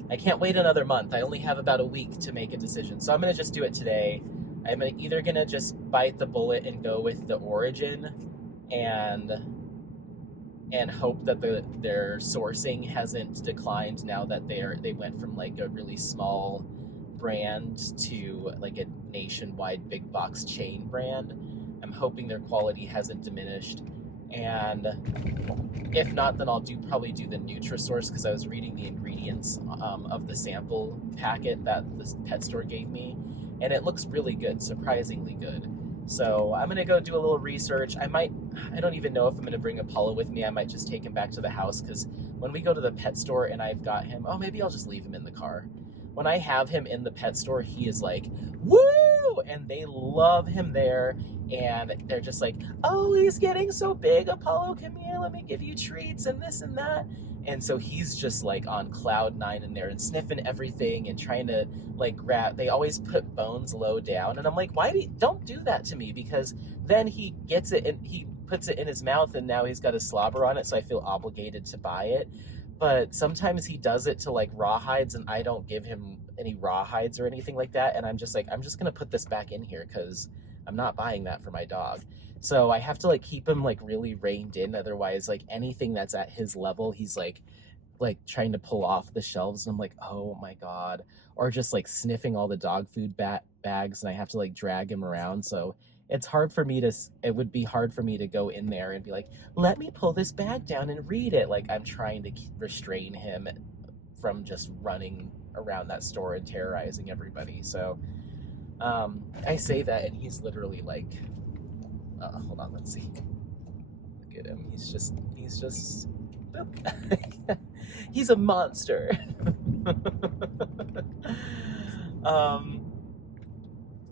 I can't wait another month. I only have about a week to make a decision, so I'm gonna just do it today. I'm either gonna just bite the bullet and go with the Origin and hope that their sourcing hasn't declined now that they went from like a really small brand to like a nationwide big box chain brand. I'm hoping their quality hasn't diminished, and if not, then I'll probably do the Nutrisource, because I was reading the ingredients of the sample packet that the pet store gave me, and it looks really good, surprisingly good. So I'm gonna go do a little research. I don't even know if I'm gonna bring Apollo with me. I might just take him back to the house, because when we go to the pet store and I've got him, oh, maybe I'll just leave him in the car. When I have him in the pet store, he is like, woo! And they love him there. And they're just like, oh, he's getting so big. Apollo, come here. Let me give you treats and this and that. And so he's just like on cloud nine in there and sniffing everything and trying to like grab. They always put Bones low down. And I'm like, don't do that to me, because then he gets it and he puts it in his mouth and now he's got a slobber on it. So I feel obligated to buy it. But sometimes he does it to like rawhides, and I don't give him any rawhides or anything like that. And I'm just like, I'm just going to put this back in here because I'm not buying that for my dog. So I have to like keep him like really reined in. Otherwise, like anything that's at his level, he's like trying to pull off the shelves. And I'm like, oh my God. Or just like sniffing all the dog food bags, and I have to like drag him around. So it would be hard for me to go in there and be like, let me pull this bag down and read it. Like I'm trying to restrain him from just running around that store and terrorizing everybody. So I say that, and he's literally like, hold on, let's see. Look at him. He's just, he's a monster.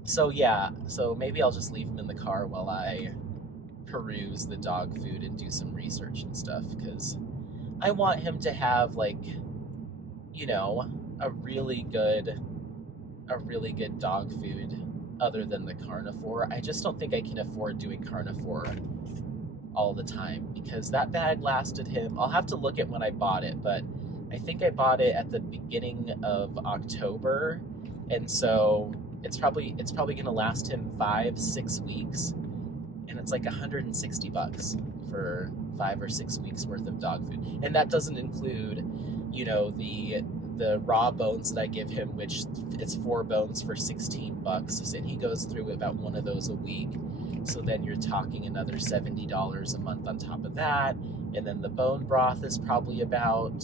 So yeah, so maybe I'll just leave him in the car while I peruse the dog food and do some research and stuff, because I want him to have like, a really good dog food other than the Carnivore. I just don't think I can afford doing Carnivore all the time, because that bag lasted him. I'll have to look at when I bought it, but I think I bought it at the beginning of October, and so it's probably going to last him 5-6 weeks, and it's like $160 for 5 or 6 weeks worth of dog food, and that doesn't include, the raw bones that I give him, which it's 4 bones for $16, and he goes through about one of those a week. So then you're talking another $70 a month on top of that, and then the bone broth is probably about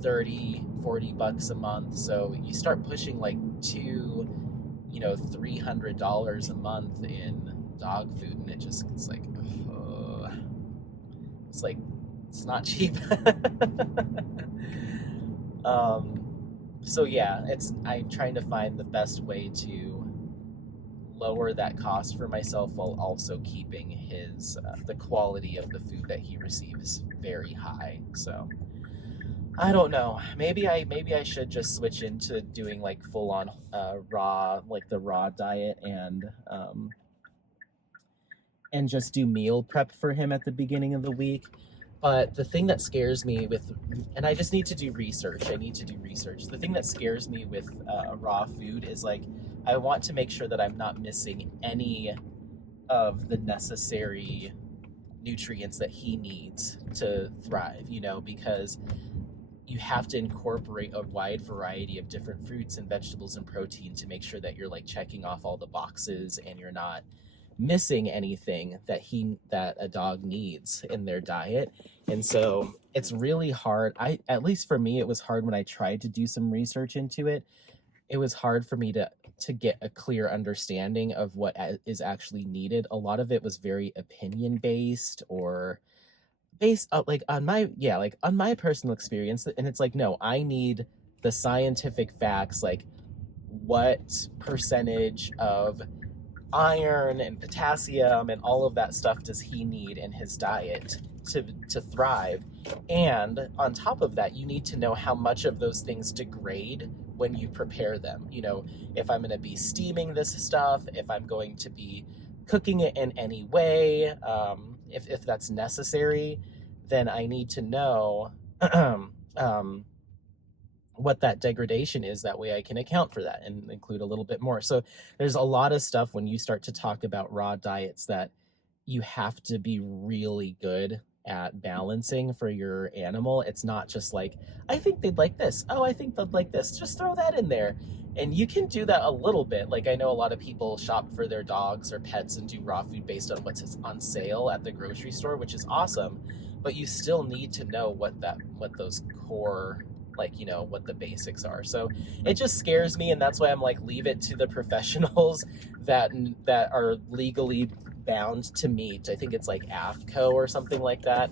$30-40 a month. So you start pushing like $300 a month in dog food, and it's not cheap. So yeah, I'm trying to find the best way to lower that cost for myself while also keeping his the quality of the food that he receives very high. So I don't know. Maybe I should just switch into doing like full on raw, like the raw diet, and just do meal prep for him at the beginning of the week. But the thing that scares me and I just need to do research. The thing that scares me with raw food is like, I want to make sure that I'm not missing any of the necessary nutrients that he needs to thrive, because you have to incorporate a wide variety of different fruits and vegetables and protein to make sure that you're like checking off all the boxes and you're not missing anything that a dog needs in their diet. And so it's really hard. At least for me, it was hard when I tried to do some research into it. It was hard for me to get a clear understanding of what is actually needed. A lot of it was very opinion based, or based on my personal experience. And it's like, no, I need the scientific facts, like what percentage of iron and potassium and all of that stuff does he need in his diet to thrive. And on top of that, you need to know how much of those things degrade when you prepare them. You know, if I'm going to be steaming this stuff, if I'm going to be cooking it in any way, if that's necessary, then I need to know what that degradation is. That way I can account for that and include a little bit more. So there's a lot of stuff when you start to talk about raw diets that you have to be really good at balancing for your animal. It's not just like, I think they'd like this. Oh, I think they'd like this. Just throw that in there. And you can do that a little bit. Like, I know a lot of people shop for their dogs or pets and do raw food based on what's on sale at the grocery store, which is awesome. But you still need to know what those core, like, you know, what the basics are. So it just scares me, and that's why I'm like, leave it to the professionals that are legally bound to meet. I think it's like AFCO or something like that,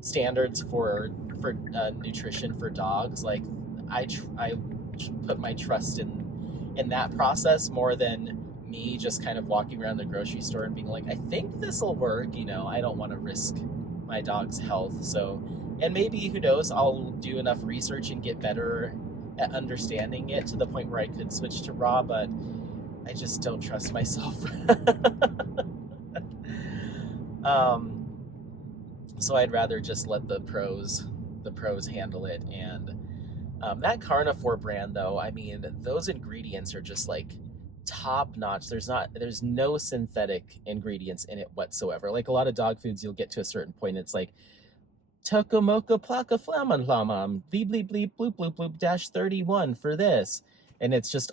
standards for nutrition for dogs. Like, I put my trust in that process more than me just kind of walking around the grocery store and being like, I think this will work. You know, I don't want to risk my dog's health. So, and maybe, who knows, I'll do enough research and get better at understanding it to the point where I could switch to raw, but I just don't trust myself. So I'd rather just let the pros handle it. And that Carnivore brand, though, I mean, those ingredients are just like top notch. There's no synthetic ingredients in it whatsoever. Like a lot of dog foods, you'll get to a certain point, it's like Tokomoka Plaka Flaman Flamam, bleep bleep bleep bloop bloop bloop dash 31 for this. And it's just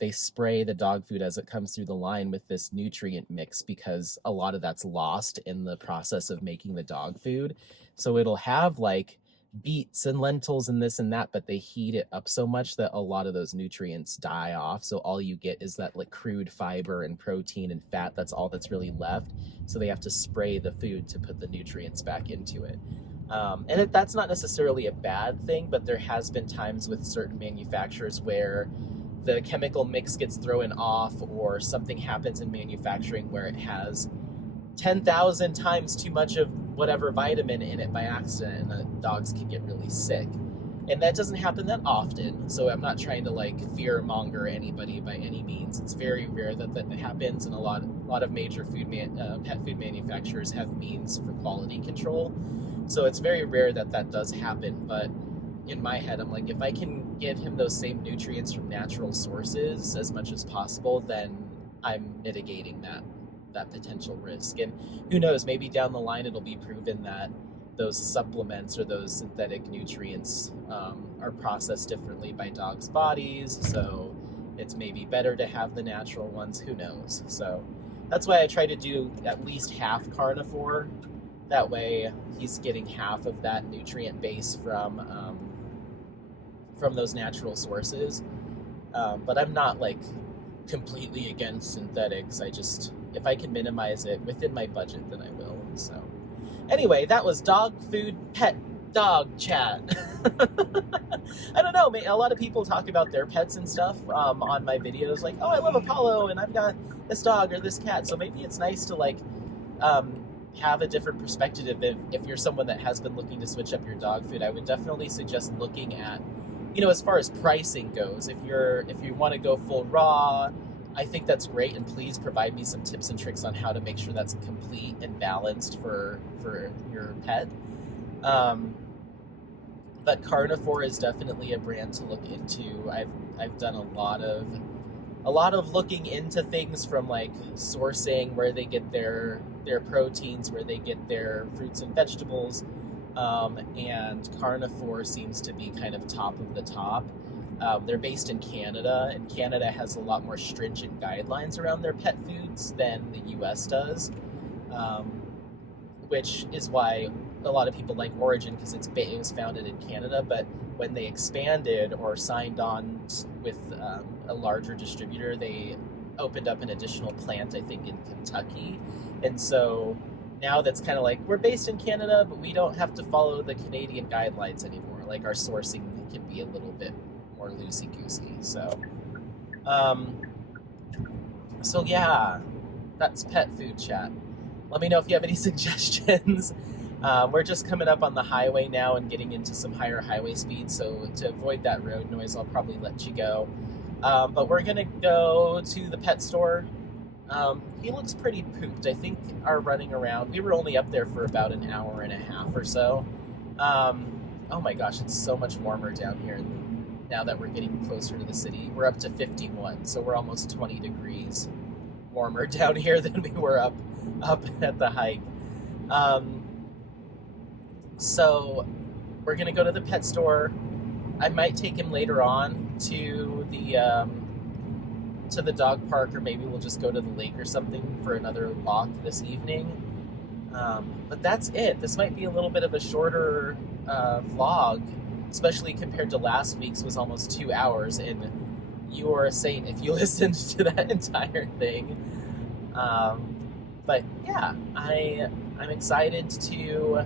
they spray the dog food as it comes through the line with this nutrient mix, because a lot of that's lost in the process of making the dog food. So it'll have like beets and lentils and this and that, but they heat it up so much that a lot of those nutrients die off. So all you get is that like crude fiber and protein and fat. That's all that's really left. So they have to spray the food to put the nutrients back into it. And that's not necessarily a bad thing, but there has been times with certain manufacturers where the chemical mix gets thrown off, or something happens in manufacturing where it has 10,000 times too much of whatever vitamin in it by accident, and the dogs can get really sick. And that doesn't happen that often, so I'm not trying to like fear monger anybody by any means. It's very rare that happens, and a lot of major pet food manufacturers have means for quality control. So it's very rare that does happen, but in my head, I'm like, if I can give him those same nutrients from natural sources as much as possible, then I'm mitigating that potential risk. And who knows, maybe down the line it'll be proven that those supplements or those synthetic nutrients are processed differently by dogs' bodies, so it's maybe better to have the natural ones. Who knows? So that's why I try to do at least half carnivore. That way he's getting half of that nutrient base from those natural sources. But I'm not like completely against synthetics. If I can minimize it within my budget, then I will. So anyway, that was dog food pet dog chat. I don't know, a lot of people talk about their pets and stuff on my videos, like, oh, I love Apollo and I've got this dog or this cat. So maybe it's nice to like have a different perspective. If you're someone that has been looking to switch up your dog food, I would definitely suggest looking at, you know, as far as pricing goes, if you want to go full raw, I think that's great, and please provide me some tips and tricks on how to make sure that's complete and balanced for your pet. But Carnivore is definitely a brand to look into. I've done a lot of looking into things, from like sourcing, where they get their proteins, where they get their fruits and vegetables, and Carnivore seems to be kind of top of the top. They're based in Canada, and Canada has a lot more stringent guidelines around their pet foods than the US does, which is why a lot of people like Origin, because it was founded in Canada, but when they expanded or signed on with a larger distributor, they opened up an additional plant, I think, in Kentucky. And so now that's kind of like, we're based in Canada, but we don't have to follow the Canadian guidelines anymore. Like, our sourcing can be a little bit more more loosey-goosey. Um, so yeah, that's pet food chat. Let me know if you have any suggestions. We're just coming up on the highway now and getting into some higher highway speeds, so to avoid that road noise, I'll probably let you go. But we're gonna go to the pet store. He looks pretty pooped. I think our running around, we were only up there for about an hour and a half or so. Oh my gosh, it's so much warmer down here now that we're getting closer to the city. We're up to 51, so we're almost 20 degrees warmer down here than we were up at the hike. So we're gonna go to the pet store. I might take him later on to the dog park, or maybe we'll just go to the lake or something for another walk this evening. But that's it. This might be a little bit of a shorter vlog, especially compared to last week's was almost 2 hours, and you are a saint if you listened to that entire thing. But yeah, I'm excited to.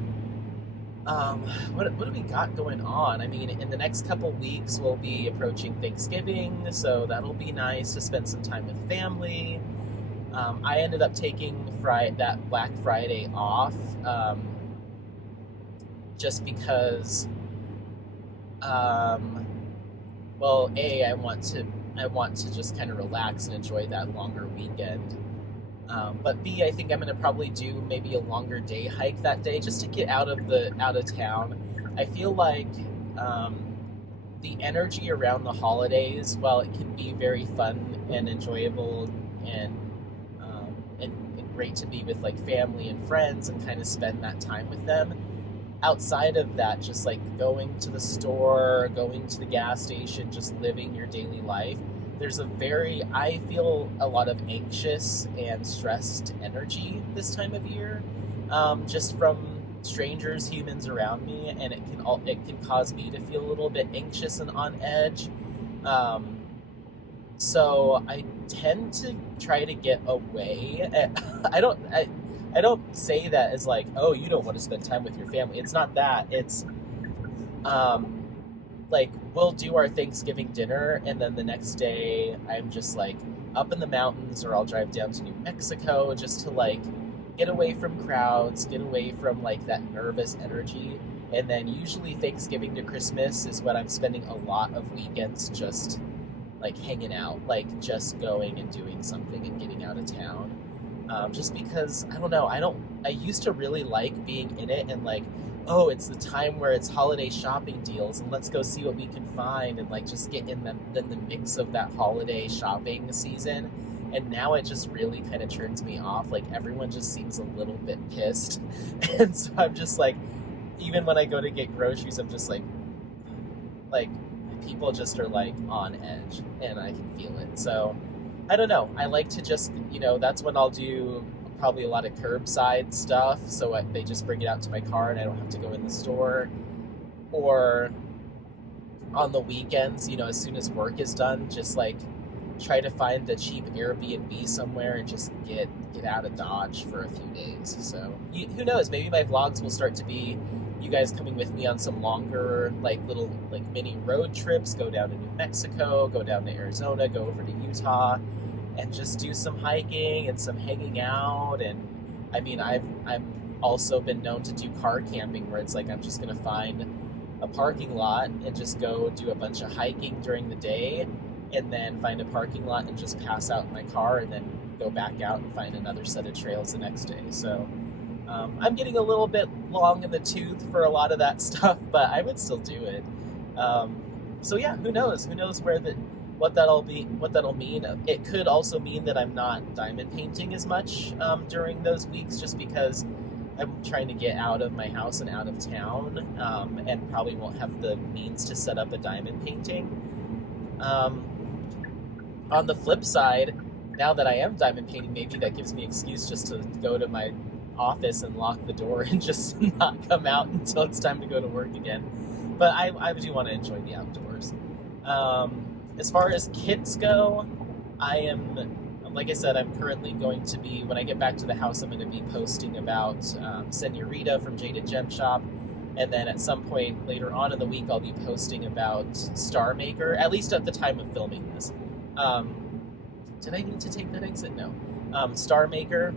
What do we got going on? I mean, in the next couple weeks, we'll be approaching Thanksgiving, so that'll be nice to spend some time with family. I ended up taking that Black Friday off, just because, well, A, I want to just kind of relax and enjoy that longer weekend. But B, I think I'm going to probably do maybe a longer day hike that day just to get out of town. I feel like the energy around the holidays, while it can be very fun and enjoyable and great to be with like family and friends and kind of spend that time with them, outside of that, just like going to the store, going to the gas station, just living your daily life, I feel a lot of anxious and stressed energy this time of year, just from strangers, humans around me, and it can cause me to feel a little bit anxious and on edge. So I tend to try to get away. I don't say that as like, oh, you don't want to spend time with your family. It's not that. It's like, we'll do our Thanksgiving dinner, and then the next day I'm just like up in the mountains, or I'll drive down to New Mexico just to like get away from crowds, get away from like that nervous energy. And then usually Thanksgiving to Christmas is when I'm spending a lot of weekends just like hanging out, like just going and doing something and getting out of town. Just because, I don't know, I used to really like being in it and like, oh, it's the time where it's holiday shopping deals and let's go see what we can find and like just get in the mix of that holiday shopping season. And now it just really kind of turns me off. Like, everyone just seems a little bit pissed. And so I'm just like, even when I go to get groceries, I'm just like people just are like on edge, and I can feel it. So I don't know. I like to just, that's when I'll do probably a lot of curbside stuff. So they just bring it out to my car and I don't have to go in the store. Or on the weekends, as soon as work is done, just like try to find a cheap Airbnb somewhere and just get out of Dodge for a few days. So who knows, maybe my vlogs will start to be you guys coming with me on some longer, like little like mini road trips, go down to New Mexico, go down to Arizona, go over to Utah, and just do some hiking and some hanging out. And I mean, I've also been known to do car camping, where it's like I'm just gonna find a parking lot and just go do a bunch of hiking during the day, and then find a parking lot and just pass out in my car, and then go back out and find another set of trails the next day. So I'm getting a little bit long in the tooth for a lot of that stuff, but I would still do it. So yeah, who knows what that'll mean. It could also mean that I'm not diamond painting as much during those weeks, just because I'm trying to get out of my house and out of town, and probably won't have the means to set up a diamond painting. On the flip side, now that I am diamond painting, maybe that gives me an excuse just to go to my office and lock the door and just not come out until it's time to go to work again. But I do want to enjoy the outdoors. As far as kits go, like I said, I'm currently going to be, when I get back to the house, I'm going to be posting about Senorita from Jaded Gem Shop. And then at some point later on in the week, I'll be posting about Star Maker, at least at the time of filming this. Did I need to take that exit? No. Star Maker.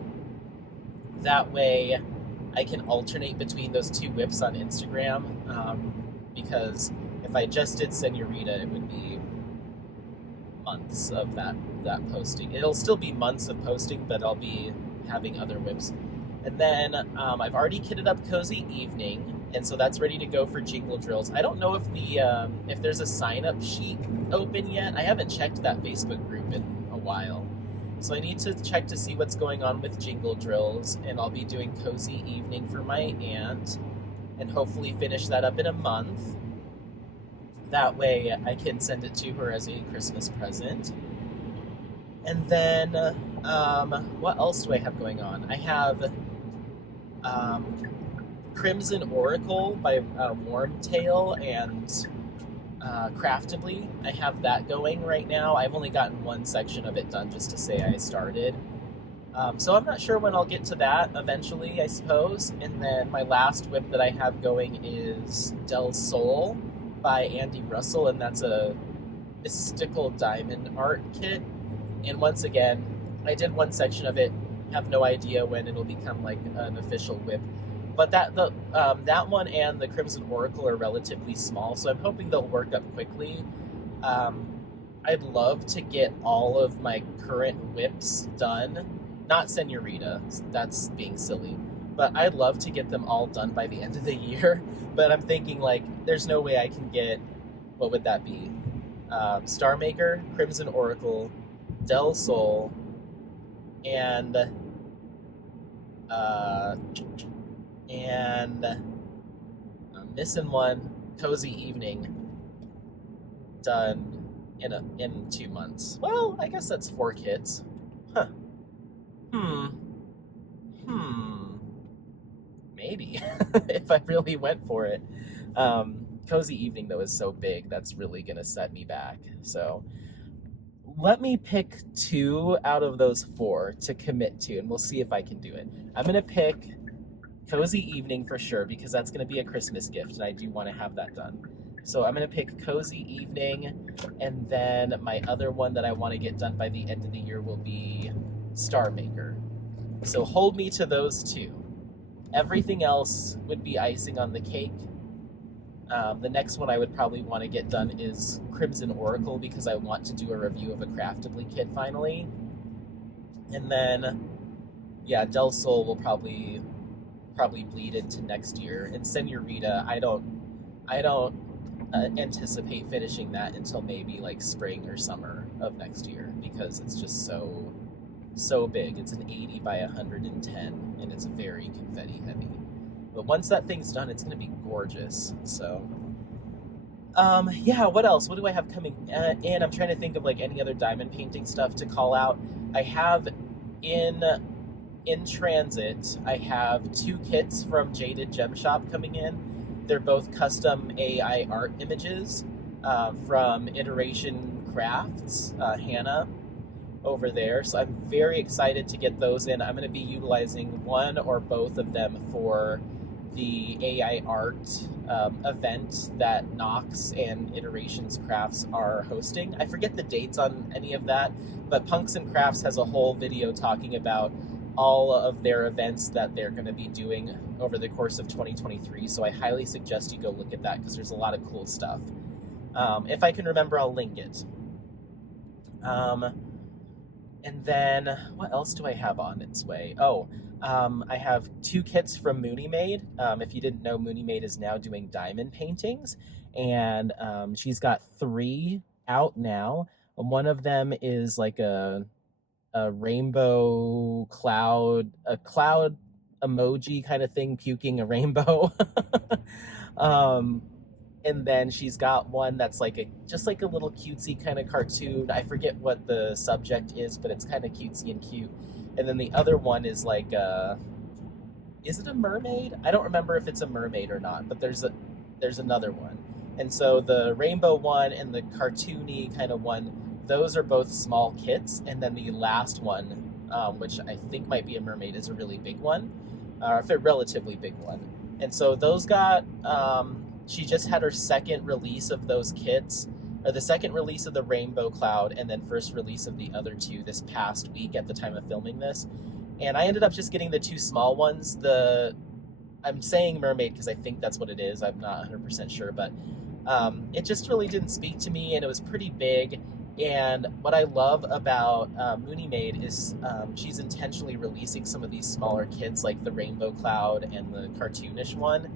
That way I can alternate between those two whips on Instagram, because if I just did Senorita, it would be months of that posting. It'll still be months of posting, but I'll be having other whips. And then I've already kitted up Cozy Evening, and so that's ready to go for Jingle Drills. I don't know if there's a sign-up sheet open yet. I haven't checked that Facebook group in a while. So I need to check to see what's going on with Jingle Drills, and I'll be doing Cozy Evening for my aunt, and hopefully finish that up in a month. That way I can send it to her as a Christmas present. And then, what else do I have going on? I have Crimson Oracle by Warmtail and Craftably. I have that going right now. I've only gotten one section of it done just to say I started. So I'm not sure when I'll get to that eventually, I suppose. And then my last whip that I have going is Del Sol by Andy Russell, and that's a mystical diamond art kit. And once again, I did one section of it, have no idea when it'll become like an official whip. But that one and the Crimson Oracle are relatively small, so I'm hoping they'll work up quickly. I'd love to get all of my current whips done. Not Senorita, that's being silly. But I'd love to get them all done by the end of the year. But I'm thinking, like, there's no way I can get, what would that be? Star Maker, Crimson Oracle, Del Sol, and I'm missing one, Cozy Evening, done in 2 months. Well, I guess that's 4 kits. Huh. Maybe if I really went for it. Cozy Evening though is so big, that's really gonna set me back. So let me pick 2 out of those 4 to commit to, and we'll see if I can do it. I'm gonna pick Cozy Evening for sure, because that's gonna be a Christmas gift, and I do want to have that done. So I'm gonna pick Cozy Evening, and then my other one that I want to get done by the end of the year will be Star Maker. So hold me to those 2. Everything else would be icing on the cake. The next one I would probably want to get done is Crimson Oracle, because I want to do a review of a Craftably kit finally. And then, yeah, Del Sol will probably bleed into next year. And Senorita, I don't anticipate finishing that until maybe like spring or summer of next year, because it's just so big. It's an 80 by 110, and it's very confetti heavy. But once that thing's done, it's gonna be gorgeous. So, yeah, what else? What do I have coming in? I'm trying to think of like any other diamond painting stuff to call out. I have in transit, I have 2 kits from Jaded Gem Shop coming in. They're both custom AI art images from Iteration Crafts, Hannah over there. So I'm very excited to get those in. I'm going to be utilizing one or both of them for the AI art event that Nox and Iterations Crafts are hosting. I forget the dates on any of that, but Punks and Crafts has a whole video talking about all of their events that they're going to be doing over the course of 2023. So I highly suggest you go look at that, because there's a lot of cool stuff. If I can remember, I'll link it. And then what else do I have on its way? I have 2 kits from Mooney Maid. If you didn't know, Mooney Maid is now doing diamond paintings, and she's got 3 out now. One of them is like a rainbow cloud, a cloud emoji kind of thing, puking a rainbow. And then she's got one that's like just like a little cutesy kind of cartoon. I forget what the subject is, but it's kind of cutesy and cute. And then the other one is like is it a mermaid? I don't remember if it's a mermaid or not, but there's another one. And so the rainbow one and the cartoony kind of one, those are both small kits. And then the last one, which I think might be a mermaid, is a really big one, or a relatively big one. And so those got, she just had her second release of those kits, or the second release of the Rainbow Cloud, and then first release of the other two this past week at the time of filming this. And I ended up just getting the two small ones. I'm saying mermaid because I think that's what it is. I'm not 100% sure, but it just really didn't speak to me, and it was pretty big. And what I love about Mooney Maid is she's intentionally releasing some of these smaller kits, like the Rainbow Cloud and the cartoonish one,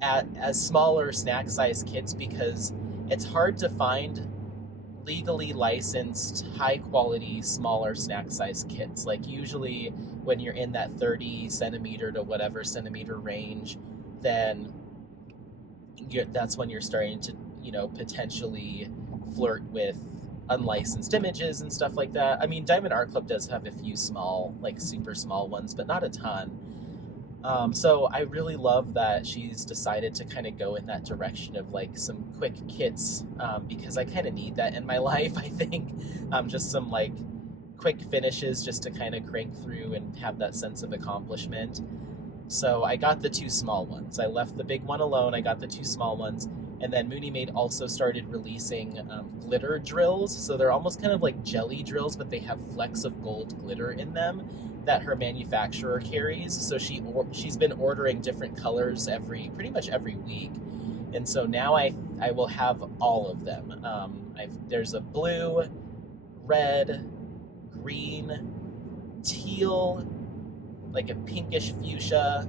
as smaller snack-sized kits, because it's hard to find legally licensed, high-quality, smaller snack-sized kits. Like, usually when you're in that 30 centimeter to whatever centimeter range, then that's when you're starting to, potentially flirt with unlicensed images and stuff like that. I mean, Diamond Art Club does have a few small, like super small ones, but not a ton. So I really love that she's decided to kind of go in that direction of like some quick kits, because I kind of need that in my life, I think. Just some like quick finishes just to kind of crank through and have that sense of accomplishment. So I got the two small ones. I left the big one alone. I got the two small ones. And then Mooney Maid also started releasing glitter drills. So they're almost kind of like jelly drills, but they have flecks of gold glitter in them that her manufacturer carries. So she's been ordering different colors pretty much every week. And so now I will have all of them. There's a blue, red, green, teal, like a pinkish fuchsia,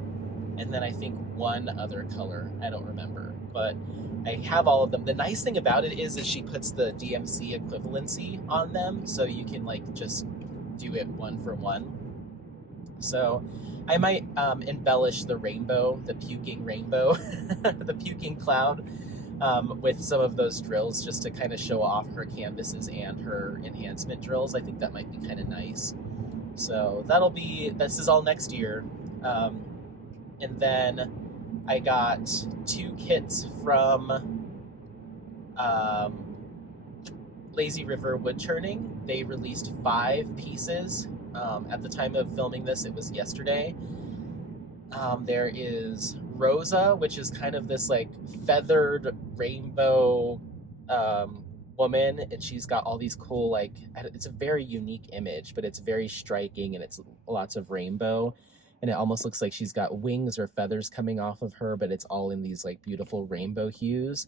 and then I think one other color. I don't remember, but I have all of them. The nice thing about it is she puts the DMC equivalency on them, so you can like just do it one for one. So I might embellish the rainbow, the puking rainbow, the puking cloud, with some of those drills, just to kind of show off her canvases and her enhancement drills. I think that might be kind of nice. So this is all next year. And then I got two kits from Lazy River Wood Turning. They released 5 pieces. At the time of filming this, it was yesterday. There is Rosa, which is kind of this like feathered rainbow woman, and she's got all these cool, like, it's a very unique image, but it's very striking, and it's lots of rainbow, and it almost looks like she's got wings or feathers coming off of her, but it's all in these like beautiful rainbow hues.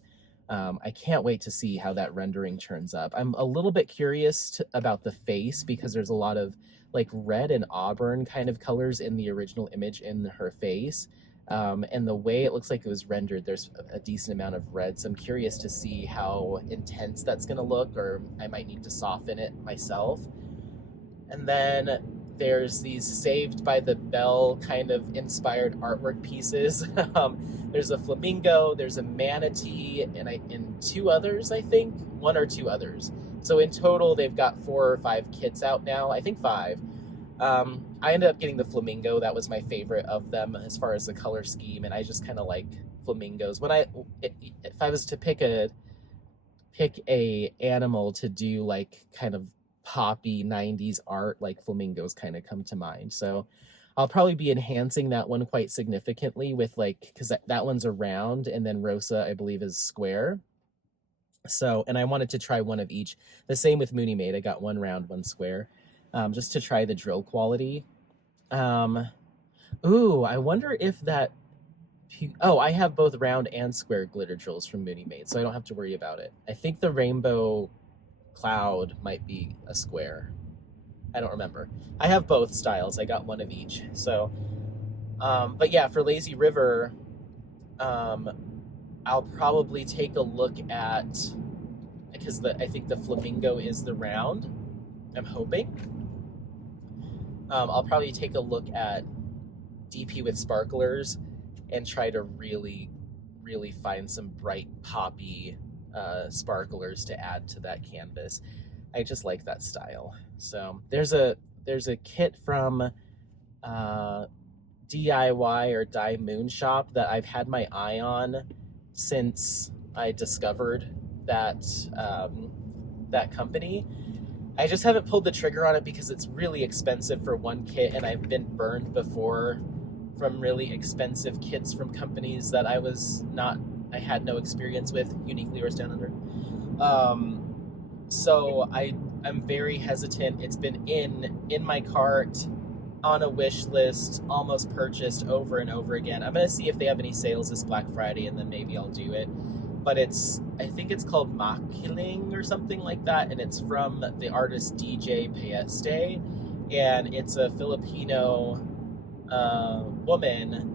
I can't wait to see how that rendering turns up. I'm a little bit curious about the face, because there's a lot of like red and auburn kind of colors in the original image in her face. And the way it looks like it was rendered, there's a decent amount of red. So I'm curious to see how intense that's going to look, or I might need to soften it myself. And then there's these Saved by the Bell kind of inspired artwork pieces. There's a flamingo, there's a manatee, and 2 others, I think. 1 or 2 others. So in total, they've got 4 or 5 kits out now. I think 5. I ended up getting the flamingo. That was my favorite of them as far as the color scheme, and I just kind of like flamingos. If I was to pick a animal to do like kind of poppy 90s art, like flamingos kind of come to mind. So I'll probably be enhancing that one quite significantly with because that one's a round, and then Rosa, I believe, is square. So, and I wanted to try one of each. The same with Mooney Maid. I got 1 round, 1 square. Just to try the drill quality. Ooh, I wonder if that... Oh, I have both round and square glitter drills from Mooney Maid, so I don't have to worry about it. I think the Rainbow Cloud might be a square. I don't remember. I have both styles. I got 1 of each. So, but yeah, for Lazy River, I'll probably take a look at... Because I think the flamingo is the round. I'm hoping. I'll probably take a look at DP with sparklers and try to really, really find some bright poppy sparklers to add to that canvas. I just like that style. So there's a kit from DIY or Die Moon Shop that I've had my eye on since I discovered that that company. I just haven't pulled the trigger on it because it's really expensive for 1 kit, and I've been burned before from really expensive kits from companies that I had no experience with, uniquely or Down Under. So I'm very hesitant. It's been in my cart, on a wish list, almost purchased over and over again. I'm gonna see if they have any sales this Black Friday, and then maybe I'll do it. But I think it's called Makiling or something like that, and it's from the artist DJ Paeste, and it's a Filipino woman,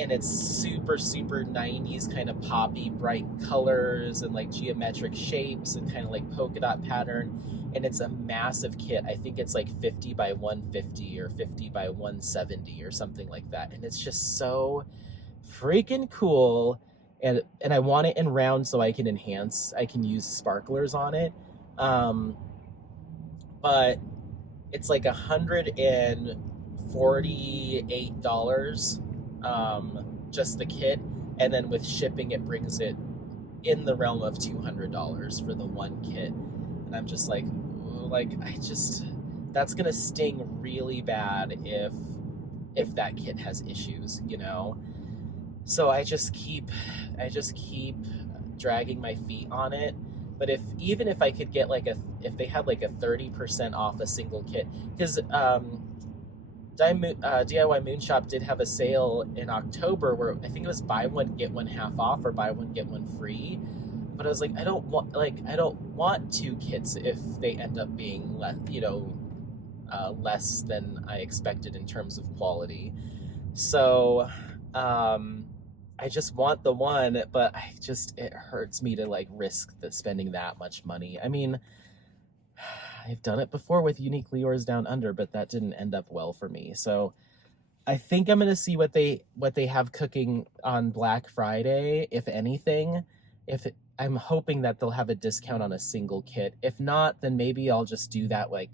and it's super 90s kind of poppy, bright colors and like geometric shapes and kind of like polka dot pattern. And it's a massive kit. I think it's like 50 by 150 or 50 by 170 or something like that. And it's just so freaking cool. And I want it in round so I can use sparklers on it. But it's like $148, just the kit. And then with shipping, it brings it in the realm of $200 for the one kit. And I'm just like, that's gonna sting really bad if that kit has issues, you know? So I just keep dragging my feet on it. But even if I could get if they had like a 30% off a single kit, because DIY Moonshop did have a sale in October where I think it was buy one get one half off or buy one get one free. But I was like, I don't want two kits if they end up being less than I expected in terms of quality. So I just want the one, but it hurts me to like risk spending that much money. I mean, I've done it before with Uniquely Yours Down Under, but that didn't end up well for me. So I think I'm gonna see what they have cooking on Black Friday, if anything. I'm hoping that they'll have a discount on a single kit. If not, then maybe I'll just do that. Like,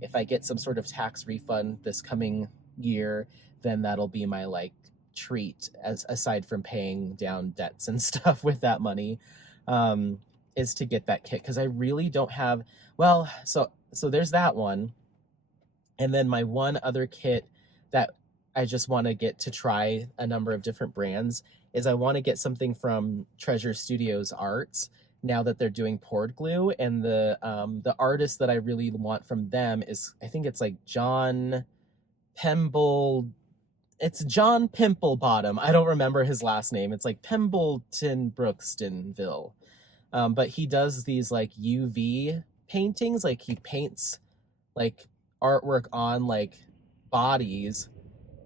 if I get some sort of tax refund this coming year, then that'll be my like treat, as aside from paying down debts and stuff with that money, is to get that kit, because I really don't have. Well, so there's that one, and then my one other kit that I just want to get to try a number of different brands is I want to get something from Treasure Studios Arts now that they're doing poured glue, and the artist that I really want from them is, I think it's like John Pemble. It's John Pimplebottom. I don't remember his last name. It's like Pembleton Brookstonville. But he does these like UV paintings. Like he paints like artwork on like bodies,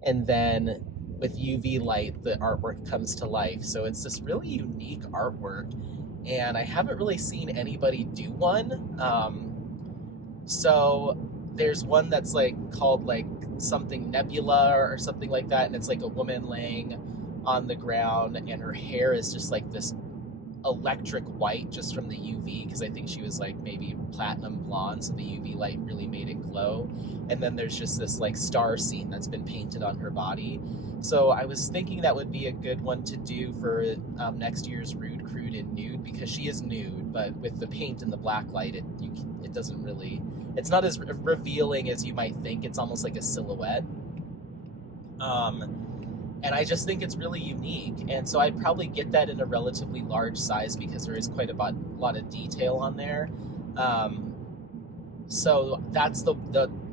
and then with UV light, the artwork comes to life. So it's this really unique artwork, and I haven't really seen anybody do one. So there's one that's like called like something Nebula or something like that, and it's like a woman laying on the ground, and her hair is just like this electric white just from the UV, because I think she was like maybe platinum blonde, so the UV light really made it glow. And then there's just this like star scene that's been painted on her body. So I was thinking that would be a good one to do for next year's Rude, Crude, and Nude, because she is nude, but with the paint and the black light, it doesn't really, it's not as revealing as you might think. It's almost like a silhouette. And I just think it's really unique. And so I'd probably get that in a relatively large size, because there is quite a lot of detail on there. So that's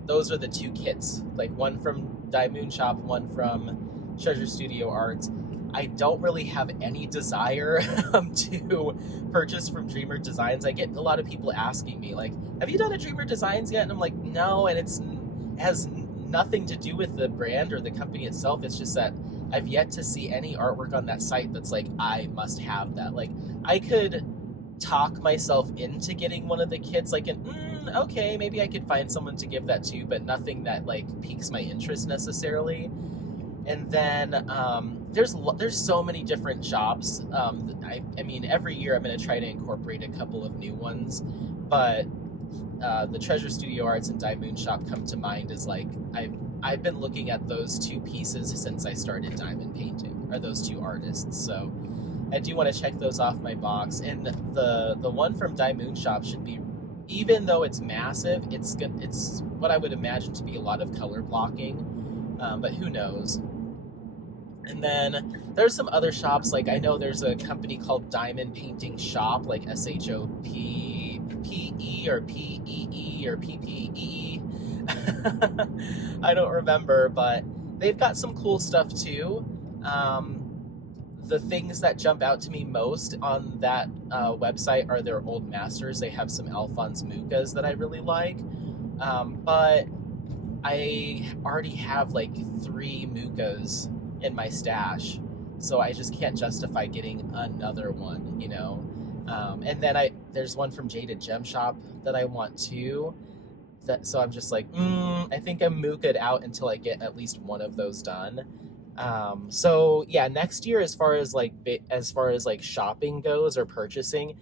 those are the two kits, like one from Die Moonshop, one from Treasure Studio Arts. I don't really have any desire to purchase from Dreamer Designs. I get a lot of people asking me, like, have you done a Dreamer Designs yet? And I'm like, no, and it has nothing to do with the brand or the company itself. It's just that I've yet to see any artwork on that site that's like, I must have that. Like, I could talk myself into getting one of the kits, like okay, maybe I could find someone to give that to, but nothing that like piques my interest necessarily. And then there's so many different shops. I mean, every year I'm going to try to incorporate a couple of new ones, but the Treasure Studio Arts and Die Moonshop come to mind as like, I've been looking at those two pieces since I started diamond painting, or those two artists. So I do want to check those off my box. And the one from Die Moonshop should be, even though it's massive, it's what I would imagine to be a lot of color blocking, but who knows. And then there's some other shops, like I know there's a company called Diamond Painting Shop, like SHOPPE or PEE or PPE. I don't remember, but they've got some cool stuff too. The things that jump out to me most on that website are their old masters. They have some Alphonse Mucas that I really like, but I already have like 3 Mucas in my stash, so I just can't justify getting another one, you know. And then there's one from Jaded Gem Shop that I want too. So I'm just like, I think I'm Muka'd out until I get at least one of those done. So yeah, next year, as far as like shopping goes or purchasing,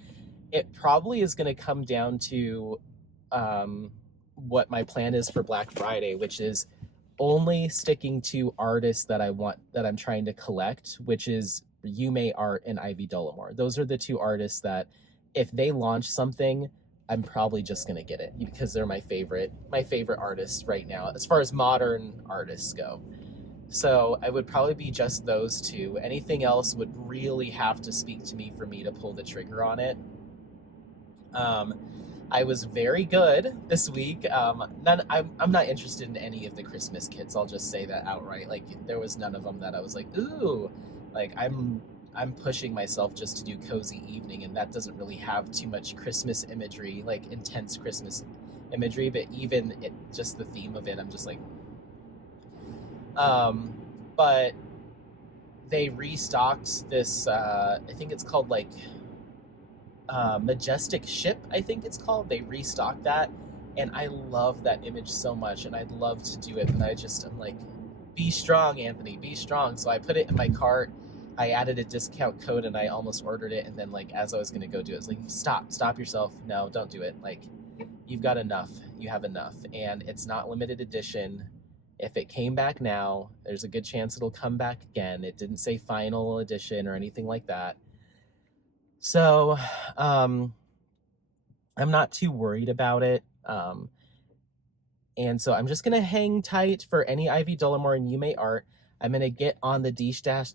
it probably is going to come down to what my plan is for Black Friday, which is only sticking to artists that I'm trying to collect, which is Yume Art and Ivy Dollamore. Those are the 2 artists that if they launch something, I'm probably just gonna get it because they're my favorite artists right now as far as modern artists go. So I would probably be just those 2. Anything else would really have to speak to me for me to pull the trigger on it. I was very good this week. I'm not interested in any of the Christmas kits. I'll just say that outright. Like there was none of them that I was like, ooh, like I'm pushing myself just to do cozy evening, and that doesn't really have too much Christmas imagery, like intense Christmas imagery. But even just the theme of it, I'm just like, but they restocked this. I think it's called like. Majestic Ship, I think it's called. They restocked that, and I love that image so much, and I'd love to do it, but I'm like, be strong, Anthony, be strong. So I put it in my cart. I added a discount code, and I almost ordered it, and then like as I was gonna go do it, I was like, stop yourself, no, don't do it. Like, you've got enough, you have enough, and it's not limited edition. If it came back now, there's a good chance it'll come back again. It didn't say final edition or anything like that. So, I'm not too worried about it. And so I'm just going to hang tight for any Ivy Dollamore and Yume art. I'm going to get on the Dish Dash.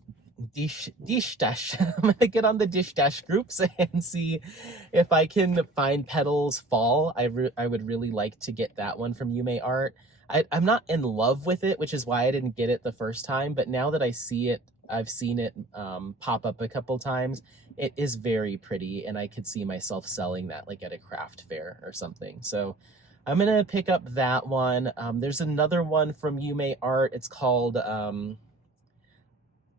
I'm going to get on the Dish Dash groups and see if I can find Petals Fall. I would really like to get that one from Yume art. I'm not in love with it, which is why I didn't get it the first time. But now that I see it, I've seen it pop up a couple times. It is very pretty, and I could see myself selling that like at a craft fair or something. So I'm gonna pick up that one. There's another one from Yume Art. It's called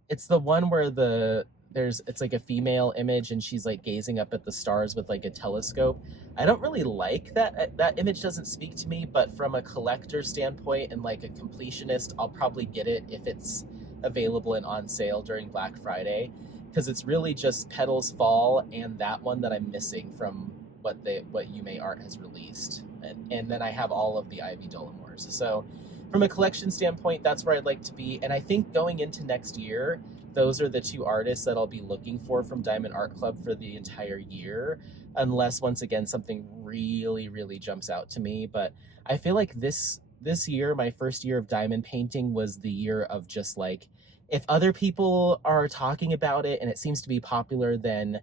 it's the one where it's like a female image and she's like gazing up at the stars with like a telescope. I don't really like that. That image doesn't speak to me, but from a collector standpoint and like a completionist, I'll probably get it if it's available and on sale during Black Friday, because it's really just Petals Fall and that one that I'm missing from what Yume Art has released, and then I have all of the Ivy Dollamores. So from a collection standpoint, that's where I'd like to be, and I think going into next year, those are the 2 artists that I'll be looking for from Diamond Art Club for the entire year, unless once again something really, really jumps out to me. But I feel like this year, my first year of diamond painting, was the year of just like, if other people are talking about it and it seems to be popular, then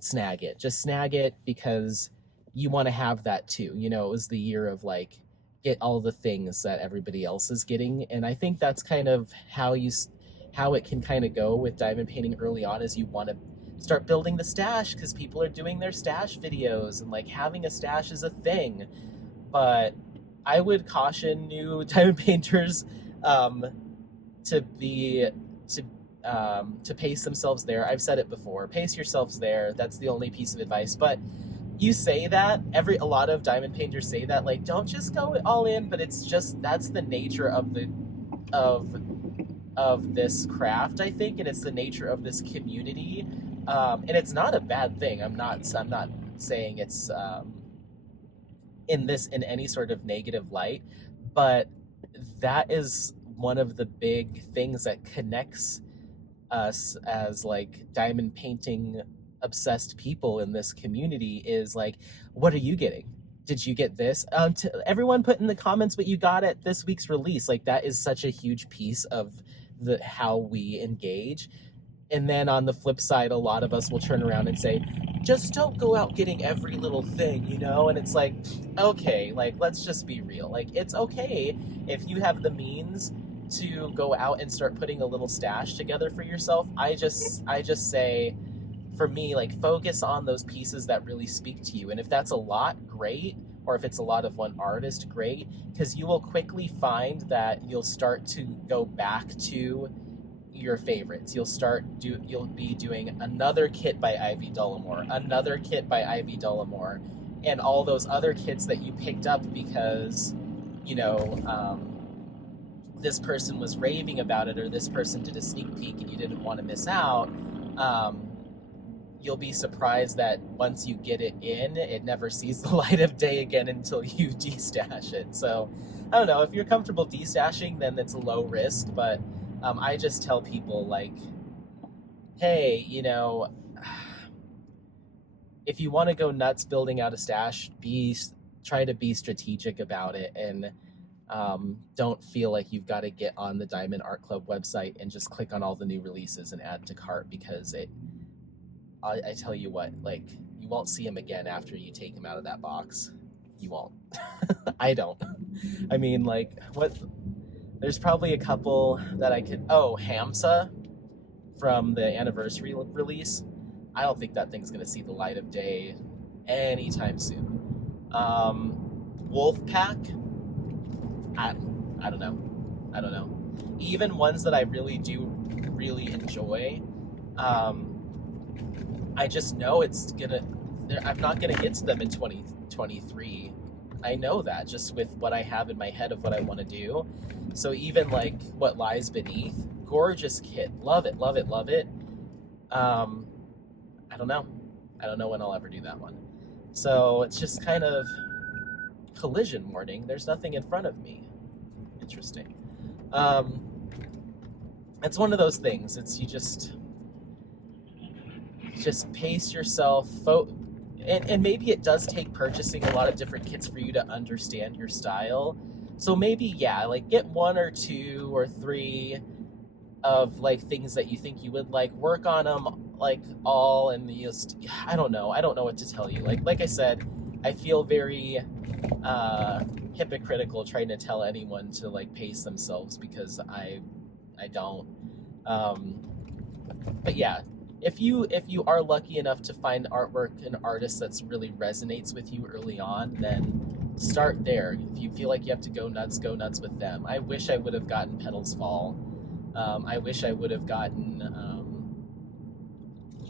snag it. Just snag it, because you want to have that too. You know, it was the year of like, get all the things that everybody else is getting. And I think that's kind of how it can kind of go with diamond painting early on, is you want to start building the stash because people are doing their stash videos and like having a stash is a thing. But I would caution new diamond painters to pace themselves there. I've said it before, pace yourselves there. That's the only piece of advice. But you say that, a lot of diamond painters say that, like, don't just go all in, but it's just, that's the nature of this craft, I think, and it's the nature of this community. And it's not a bad thing. I'm not saying it's in any sort of negative light, but that is one of the big things that connects us as like diamond painting obsessed people in this community, is like, what are you getting? Did you get this? Everyone put in the comments what you got at this week's release. Like, that is such a huge piece of how we engage. And then on the flip side, a lot of us will turn around and say, just don't go out getting every little thing, you know? And it's like, okay, like, let's just be real. Like, it's okay if you have the means to go out and start putting a little stash together for yourself. I just say, for me, like, focus on those pieces that really speak to you. And if that's a lot, great. Or if it's a lot of one artist, great. Because you will quickly find that you'll start to go back to your favorites. You'll be doing another kit by Ivy Dullamore, another kit by Ivy Dullamore, and all those other kits that you picked up because, you know, this person was raving about it, or this person did a sneak peek and you didn't want to miss out. You'll be surprised that once you get it in, it never sees the light of day again until you destash it. So, I don't know, if you're comfortable destashing, then it's low risk, but I just tell people, like, hey, you know, if you want to go nuts building out a stash, try to be strategic about it, and don't feel like you've got to get on the Diamond Art Club website and just click on all the new releases and add to cart, because I tell you what, like, you won't see them again after you take them out of that box. You won't. I don't. I mean, like, what? There's probably a couple that I could... Oh, Hamsa from the anniversary release. I don't think that thing's going to see the light of day anytime soon. Wolfpack? I don't know. I don't know. Even ones that I really enjoy, I just know I'm not going to get to them in 2023. I know that, just with what I have in my head of what I want to do. So even like What Lies Beneath, gorgeous kit, love it, love it, love it. I don't know when I'll ever do that one. So it's just kind of collision warning. There's nothing in front of me. Interesting. It's one of those things. It's you just pace yourself. And maybe it does take purchasing a lot of different kits for you to understand your style. So maybe, yeah, like get 1 or 2 or 3 of like things that you think you would like, work on them like all, and just, I don't know what to tell you. Like I said, I feel very hypocritical trying to tell anyone to like pace themselves, because I don't. But yeah, if you are lucky enough to find artwork and artists that's really resonates with you early on, then start there. If you feel like you have to go nuts with them. I wish I would have gotten Petals Fall. I wish I would have gotten,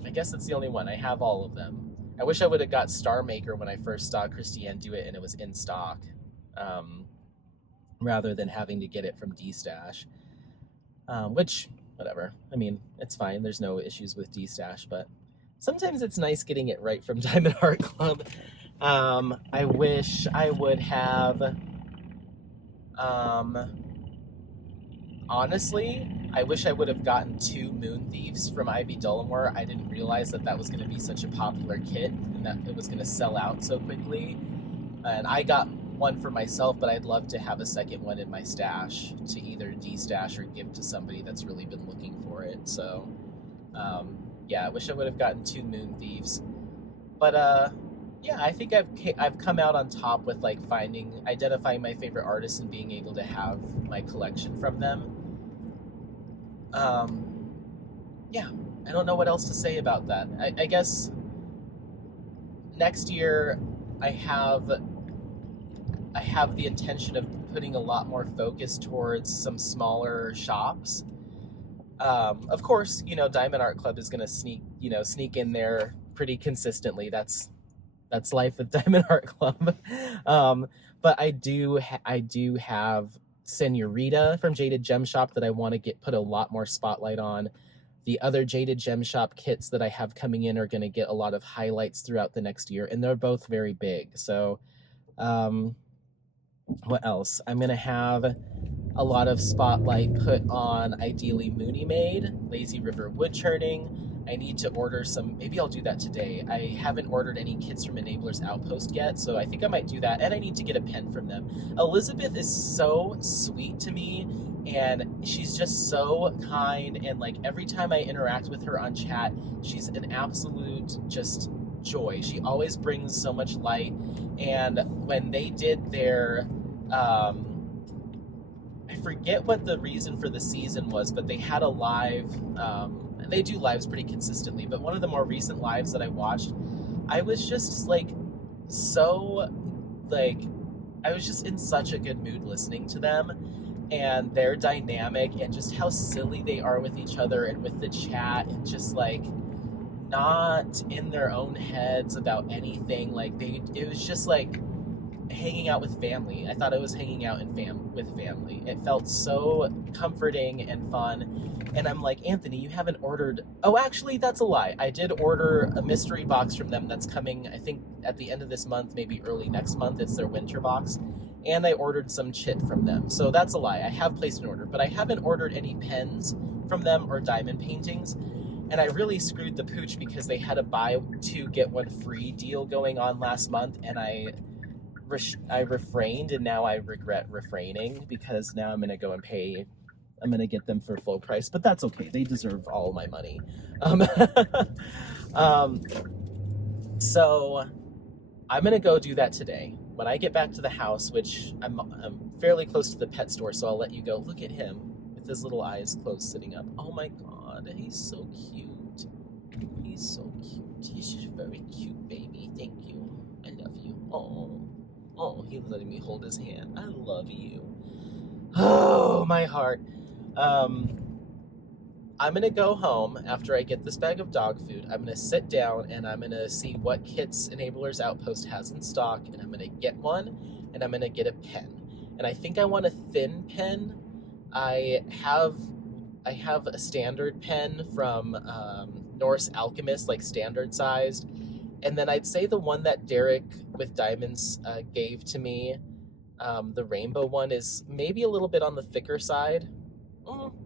I guess it's the only one. I have all of them. I wish I would have got Star Maker when I first saw Christiane do it and it was in stock, rather than having to get it from D-Stash, which, whatever. I mean, it's fine. There's no issues with D-Stash, but sometimes it's nice getting it right from Diamond Art Club. I wish I would have, honestly, I wish I would have gotten 2 Moon Thieves from Ivy Dullamore. I didn't realize that was going to be such a popular kit and that it was going to sell out so quickly. And I got one for myself, but I'd love to have a second one in my stash to either de-stash or give to somebody that's really been looking for it. So, yeah, I wish I would have gotten 2 Moon Thieves. But, yeah, I think I've come out on top with like identifying my favorite artists and being able to have my collection from them. Yeah, I don't know what else to say about that. I guess next year I have the intention of putting a lot more focus towards some smaller shops. Of course, you know, Diamond Art Club is going to sneak in there pretty consistently. That's life with Diamond Art Club. But I do have Senorita from Jaded Gem Shop that I want to put a lot more spotlight on. The other Jaded Gem Shop kits that I have coming in are going to get a lot of highlights throughout the next year, and they're both very big. So, what else? I'm going to have a lot of spotlight put on ideally Mooney Made, Lazy River Wood Churning. I need to order some, maybe I'll do that today. I haven't ordered any kits from Enabler's Outpost yet, so I think I might do that, and I need to get a pen from them. Elizabeth is so sweet to me, and she's just so kind, and like every time I interact with her on chat, she's an absolute just joy. She always brings so much light. And when they did their I forget what the reason for the season was, but they had a live, they do lives pretty consistently, but one of the more recent lives that I watched, I was just like so like I was just in such a good mood listening to them and their dynamic and just how silly they are with each other and with the chat, and just like not in their own heads about anything. Like it was just like hanging out with family. I thought I was hanging out with family. It felt so comforting and fun. And I'm like, Anthony, you haven't ordered... Oh, actually, that's a lie. I did order a mystery box from them that's coming, I think, at the end of this month, maybe early next month. It's their winter box. And I ordered some chit from them. So that's a lie. I have placed an order, but I haven't ordered any pens from them or diamond paintings. And I really screwed the pooch because they had a buy two, get one free deal going on last month, and I refrained, and now I regret refraining because now I'm going to go and pay. I'm going to get them for full price, but that's okay. They deserve all my money. So I'm going to go do that today. When I get back to the house, which I'm fairly close to the pet store, so I'll let you go. Look at him with his little eyes closed sitting up. Oh my God, he's so cute. He's so cute. He's just very cute, baby. Thank you. I love you. Oh, he was letting me hold his hand. I love you. Oh, my heart. I'm going to go home after I get this bag of dog food. I'm going to sit down and I'm going to see what kits Enablers Outpost has in stock, and I'm going to get one, and I'm going to get a pen. And I think I want a thin pen. I have a standard pen from Norse Alchemist, like standard sized. And then I'd say the one that Derek with Diamonds gave to me, the rainbow one, is maybe a little bit on the thicker side.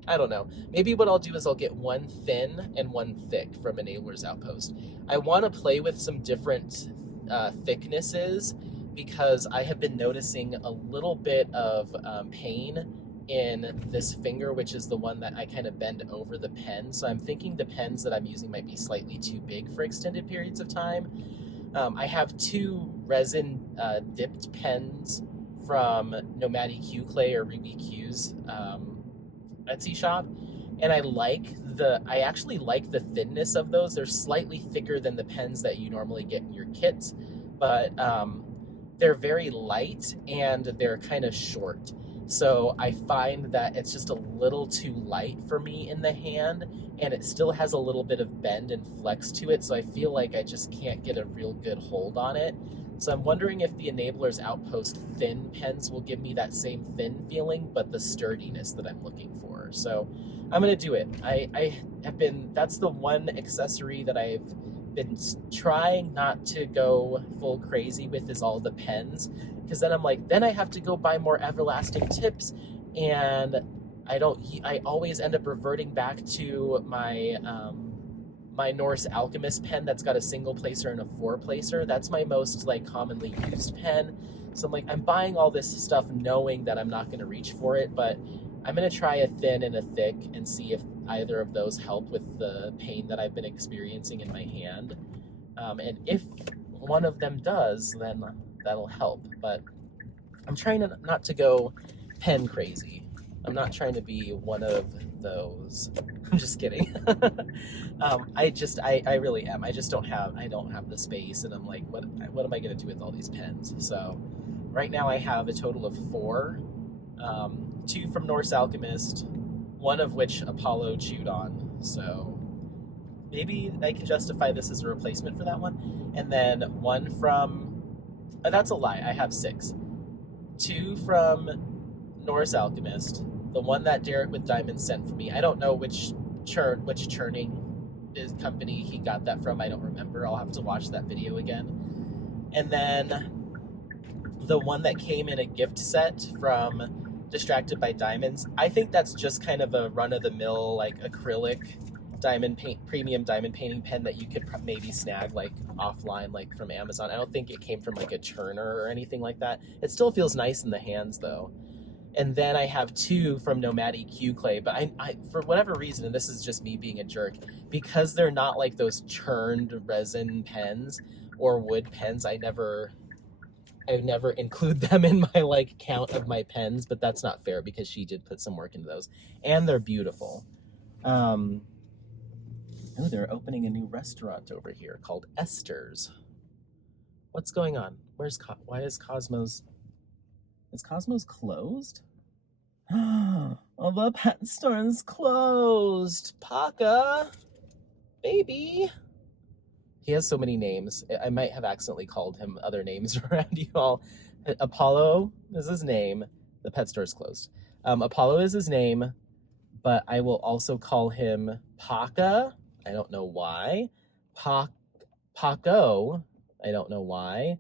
I don't know. Maybe what I'll do is I'll get one thin and one thick from Enablers Outpost. I want to play with some different thicknesses because I have been noticing a little bit of pain in this finger, which is the one that I kind of bend over the pen. So I'm thinking the pens that I'm using might be slightly too big for extended periods of time. I have two resin dipped pens from Nomadic Q Clay or Ruby Q's Etsy shop, and I actually like the thinness of those. They're slightly thicker than the pens that you normally get in your kits, but they're very light and they're kind of short. So I find that it's just a little too light for me in the hand, and it still has a little bit of bend and flex to it, so I feel like I just can't get a real good hold on it. So I'm wondering if the Enablers Outpost thin pens will give me that same thin feeling, but the sturdiness that I'm looking for. So I'm going to do it. That's the one accessory that I've been trying not to go full crazy with, is all the pens. Because then I'm like, then I have to go buy more everlasting tips, and I always end up reverting back to my my Norse Alchemist pen that's got a single placer and a four placer. That's my most like commonly used pen. So I'm like, I'm buying all this stuff knowing that I'm not going to reach for it, but I'm going to try a thin and a thick and see if either of those help with the pain that I've been experiencing in my hand. And if one of them does, then that'll help. But I'm trying not to go pen crazy. I'm not trying to be one of those. I'm just kidding. I really am. I don't have the space, and I'm like, what am I going to do with all these pens? So right now I have a total of 4, 2 from Norse Alchemist, one of which Apollo chewed on. So maybe I can justify this as a replacement for that one. And then one from, that's a lie, I have 6. 2 from Norse Alchemist, the one that Derek with Diamonds sent for me. I don't know which churning company he got that from. I don't remember. I'll have to watch that video again. And then the one that came in a gift set from Distracted by Diamonds. I think that's just kind of a run-of-the-mill, like, acrylic premium diamond painting pen that you could maybe snag like offline, like from Amazon. I don't think it came from like a churner or anything like that. It still feels nice in the hands though. And then I have 2 from Nomad EQ clay, but I for whatever reason, and this is just me being a jerk, because they're not like those churned resin pens or wood pens, I never include them in my like count of my pens, but that's not fair because she did put some work into those, and they're beautiful. Oh, they're opening a new restaurant over here called Esther's. What's going on? Why is Cosmos closed? Oh, the pet store is closed. Paka, baby. He has so many names. I might have accidentally called him other names around you all. Apollo is his name. The pet store is closed. Apollo is his name, but I will also call him Paka. I don't know why. Paco. I don't know why.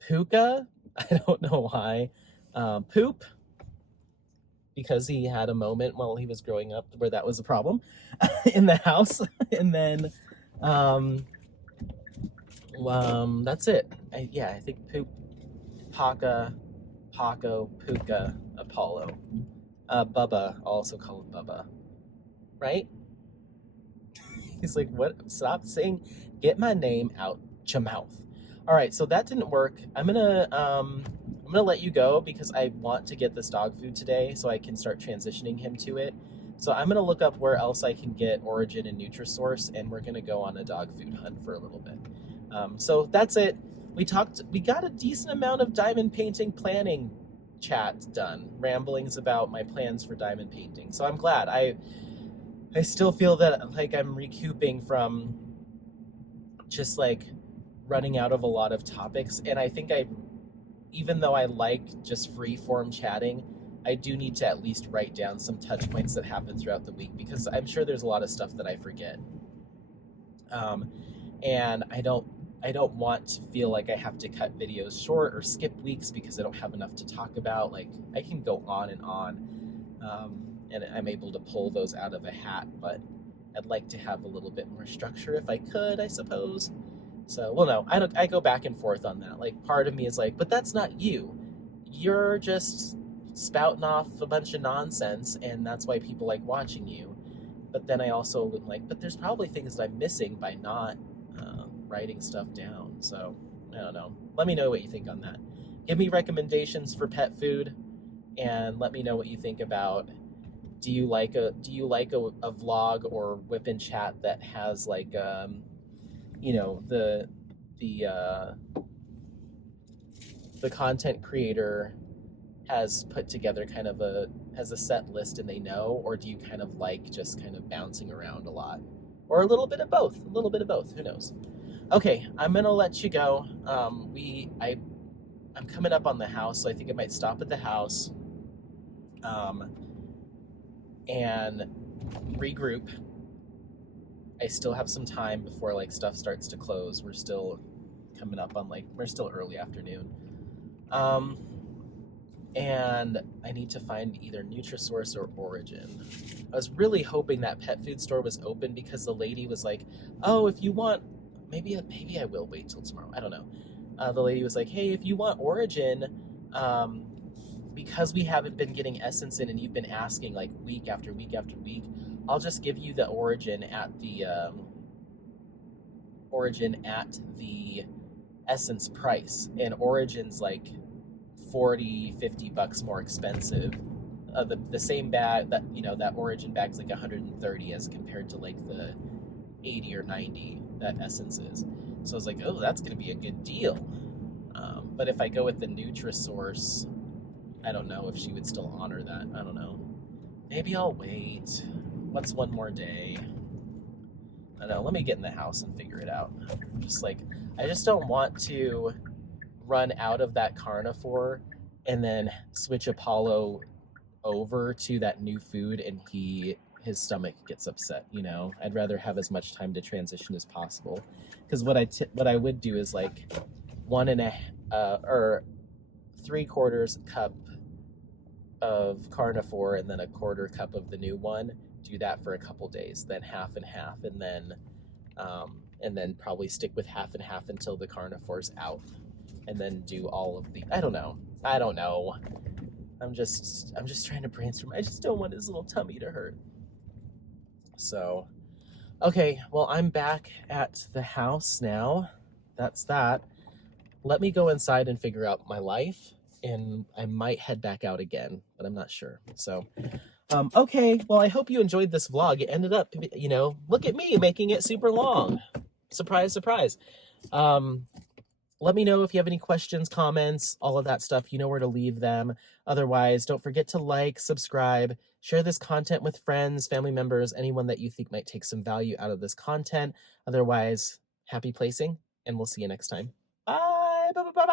Puka. I don't know why. Poop. Because he had a moment while he was growing up where that was a problem in the house. And then that's it. I think Poop, Paka, Paco, Puka, Apollo. Bubba, I'll also call him Bubba. Right? He's like, what? Stop saying, get my name out your mouth. All right, so that didn't work. I'm gonna let you go because I want to get this dog food today so I can start transitioning him to it. So I'm gonna look up where else I can get Origin and Nutrisource, and we're gonna go on a dog food hunt for a little bit. So that's it. We got a decent amount of diamond painting planning chat done, ramblings about my plans for diamond painting. So I'm glad. I still feel that like I'm recouping from just like running out of a lot of topics, and I think even though I like just free form chatting, I do need to at least write down some touch points that happen throughout the week because I'm sure there's a lot of stuff that I forget. And I don't want to feel like I have to cut videos short or skip weeks because I don't have enough to talk about. Like I can go on and on, and I'm able to pull those out of a hat, but I'd like to have a little bit more structure if I could, I suppose. So, well, no, I go back and forth on that. Like, part of me is like, but that's not you. You're just spouting off a bunch of nonsense, and that's why people like watching you. But then I also am like, but there's probably things that I'm missing by not writing stuff down. So, I don't know. Let me know what you think on that. Give me recommendations for pet food, and let me know what you think about. Do you like a vlog or whip in chat that has like you know, the content creator has put together kind of has a set list and they know, or do you kind of like just kind of bouncing around a lot, or a little bit of both? Who knows? Okay, I'm gonna let you go. I'm coming up on the house, so I think I might stop at the house and regroup. I still have some time before like stuff starts to close. We're still coming up on we're still early afternoon. And I need to find either Nutrisource or Origin. I was really hoping that pet food store was open because the lady was like, oh, if you want, maybe I will wait till tomorrow. I don't know. The lady was like, hey, if you want Origin, because we haven't been getting Essence in and you've been asking like week after week after week, I'll just give you the Origin at the Essence price. And Origin's like $40-$50 more expensive. The same bag that that Origin bag's like $130 as compared to like the $80 or $90 that Essence is. So I was like, oh, that's gonna be a good deal. But if I go with the Nutrisource, I don't know if she would still honor that. I don't know. Maybe I'll wait. What's one more day? I don't know. Let me get in the house and figure it out. I just don't want to run out of that carnivore and then switch Apollo over to that new food and his stomach gets upset. I'd rather have as much time to transition as possible. Because what I would do is like 3/4 cup of carnivore and then 1/4 cup of the new one. Do that for a couple days, then half and half, and then probably stick with half and half until the carnivore's out, and then do all of the. I don't know. I'm just trying to brainstorm. I just don't want his little tummy to hurt. So, okay, well, I'm back at the house now. That's that. Let me go inside and figure out my life, and I might head back out again, but I'm not sure. So, okay, well, I hope you enjoyed this vlog. It ended up, look at me making it super long. Surprise, surprise. Let me know if you have any questions, comments, all of that stuff. You know where to leave them. Otherwise, don't forget to like, subscribe, share this content with friends, family members, anyone that you think might take some value out of this content. Otherwise, happy placing, and we'll see you next time. Bye, bye, bye, bye.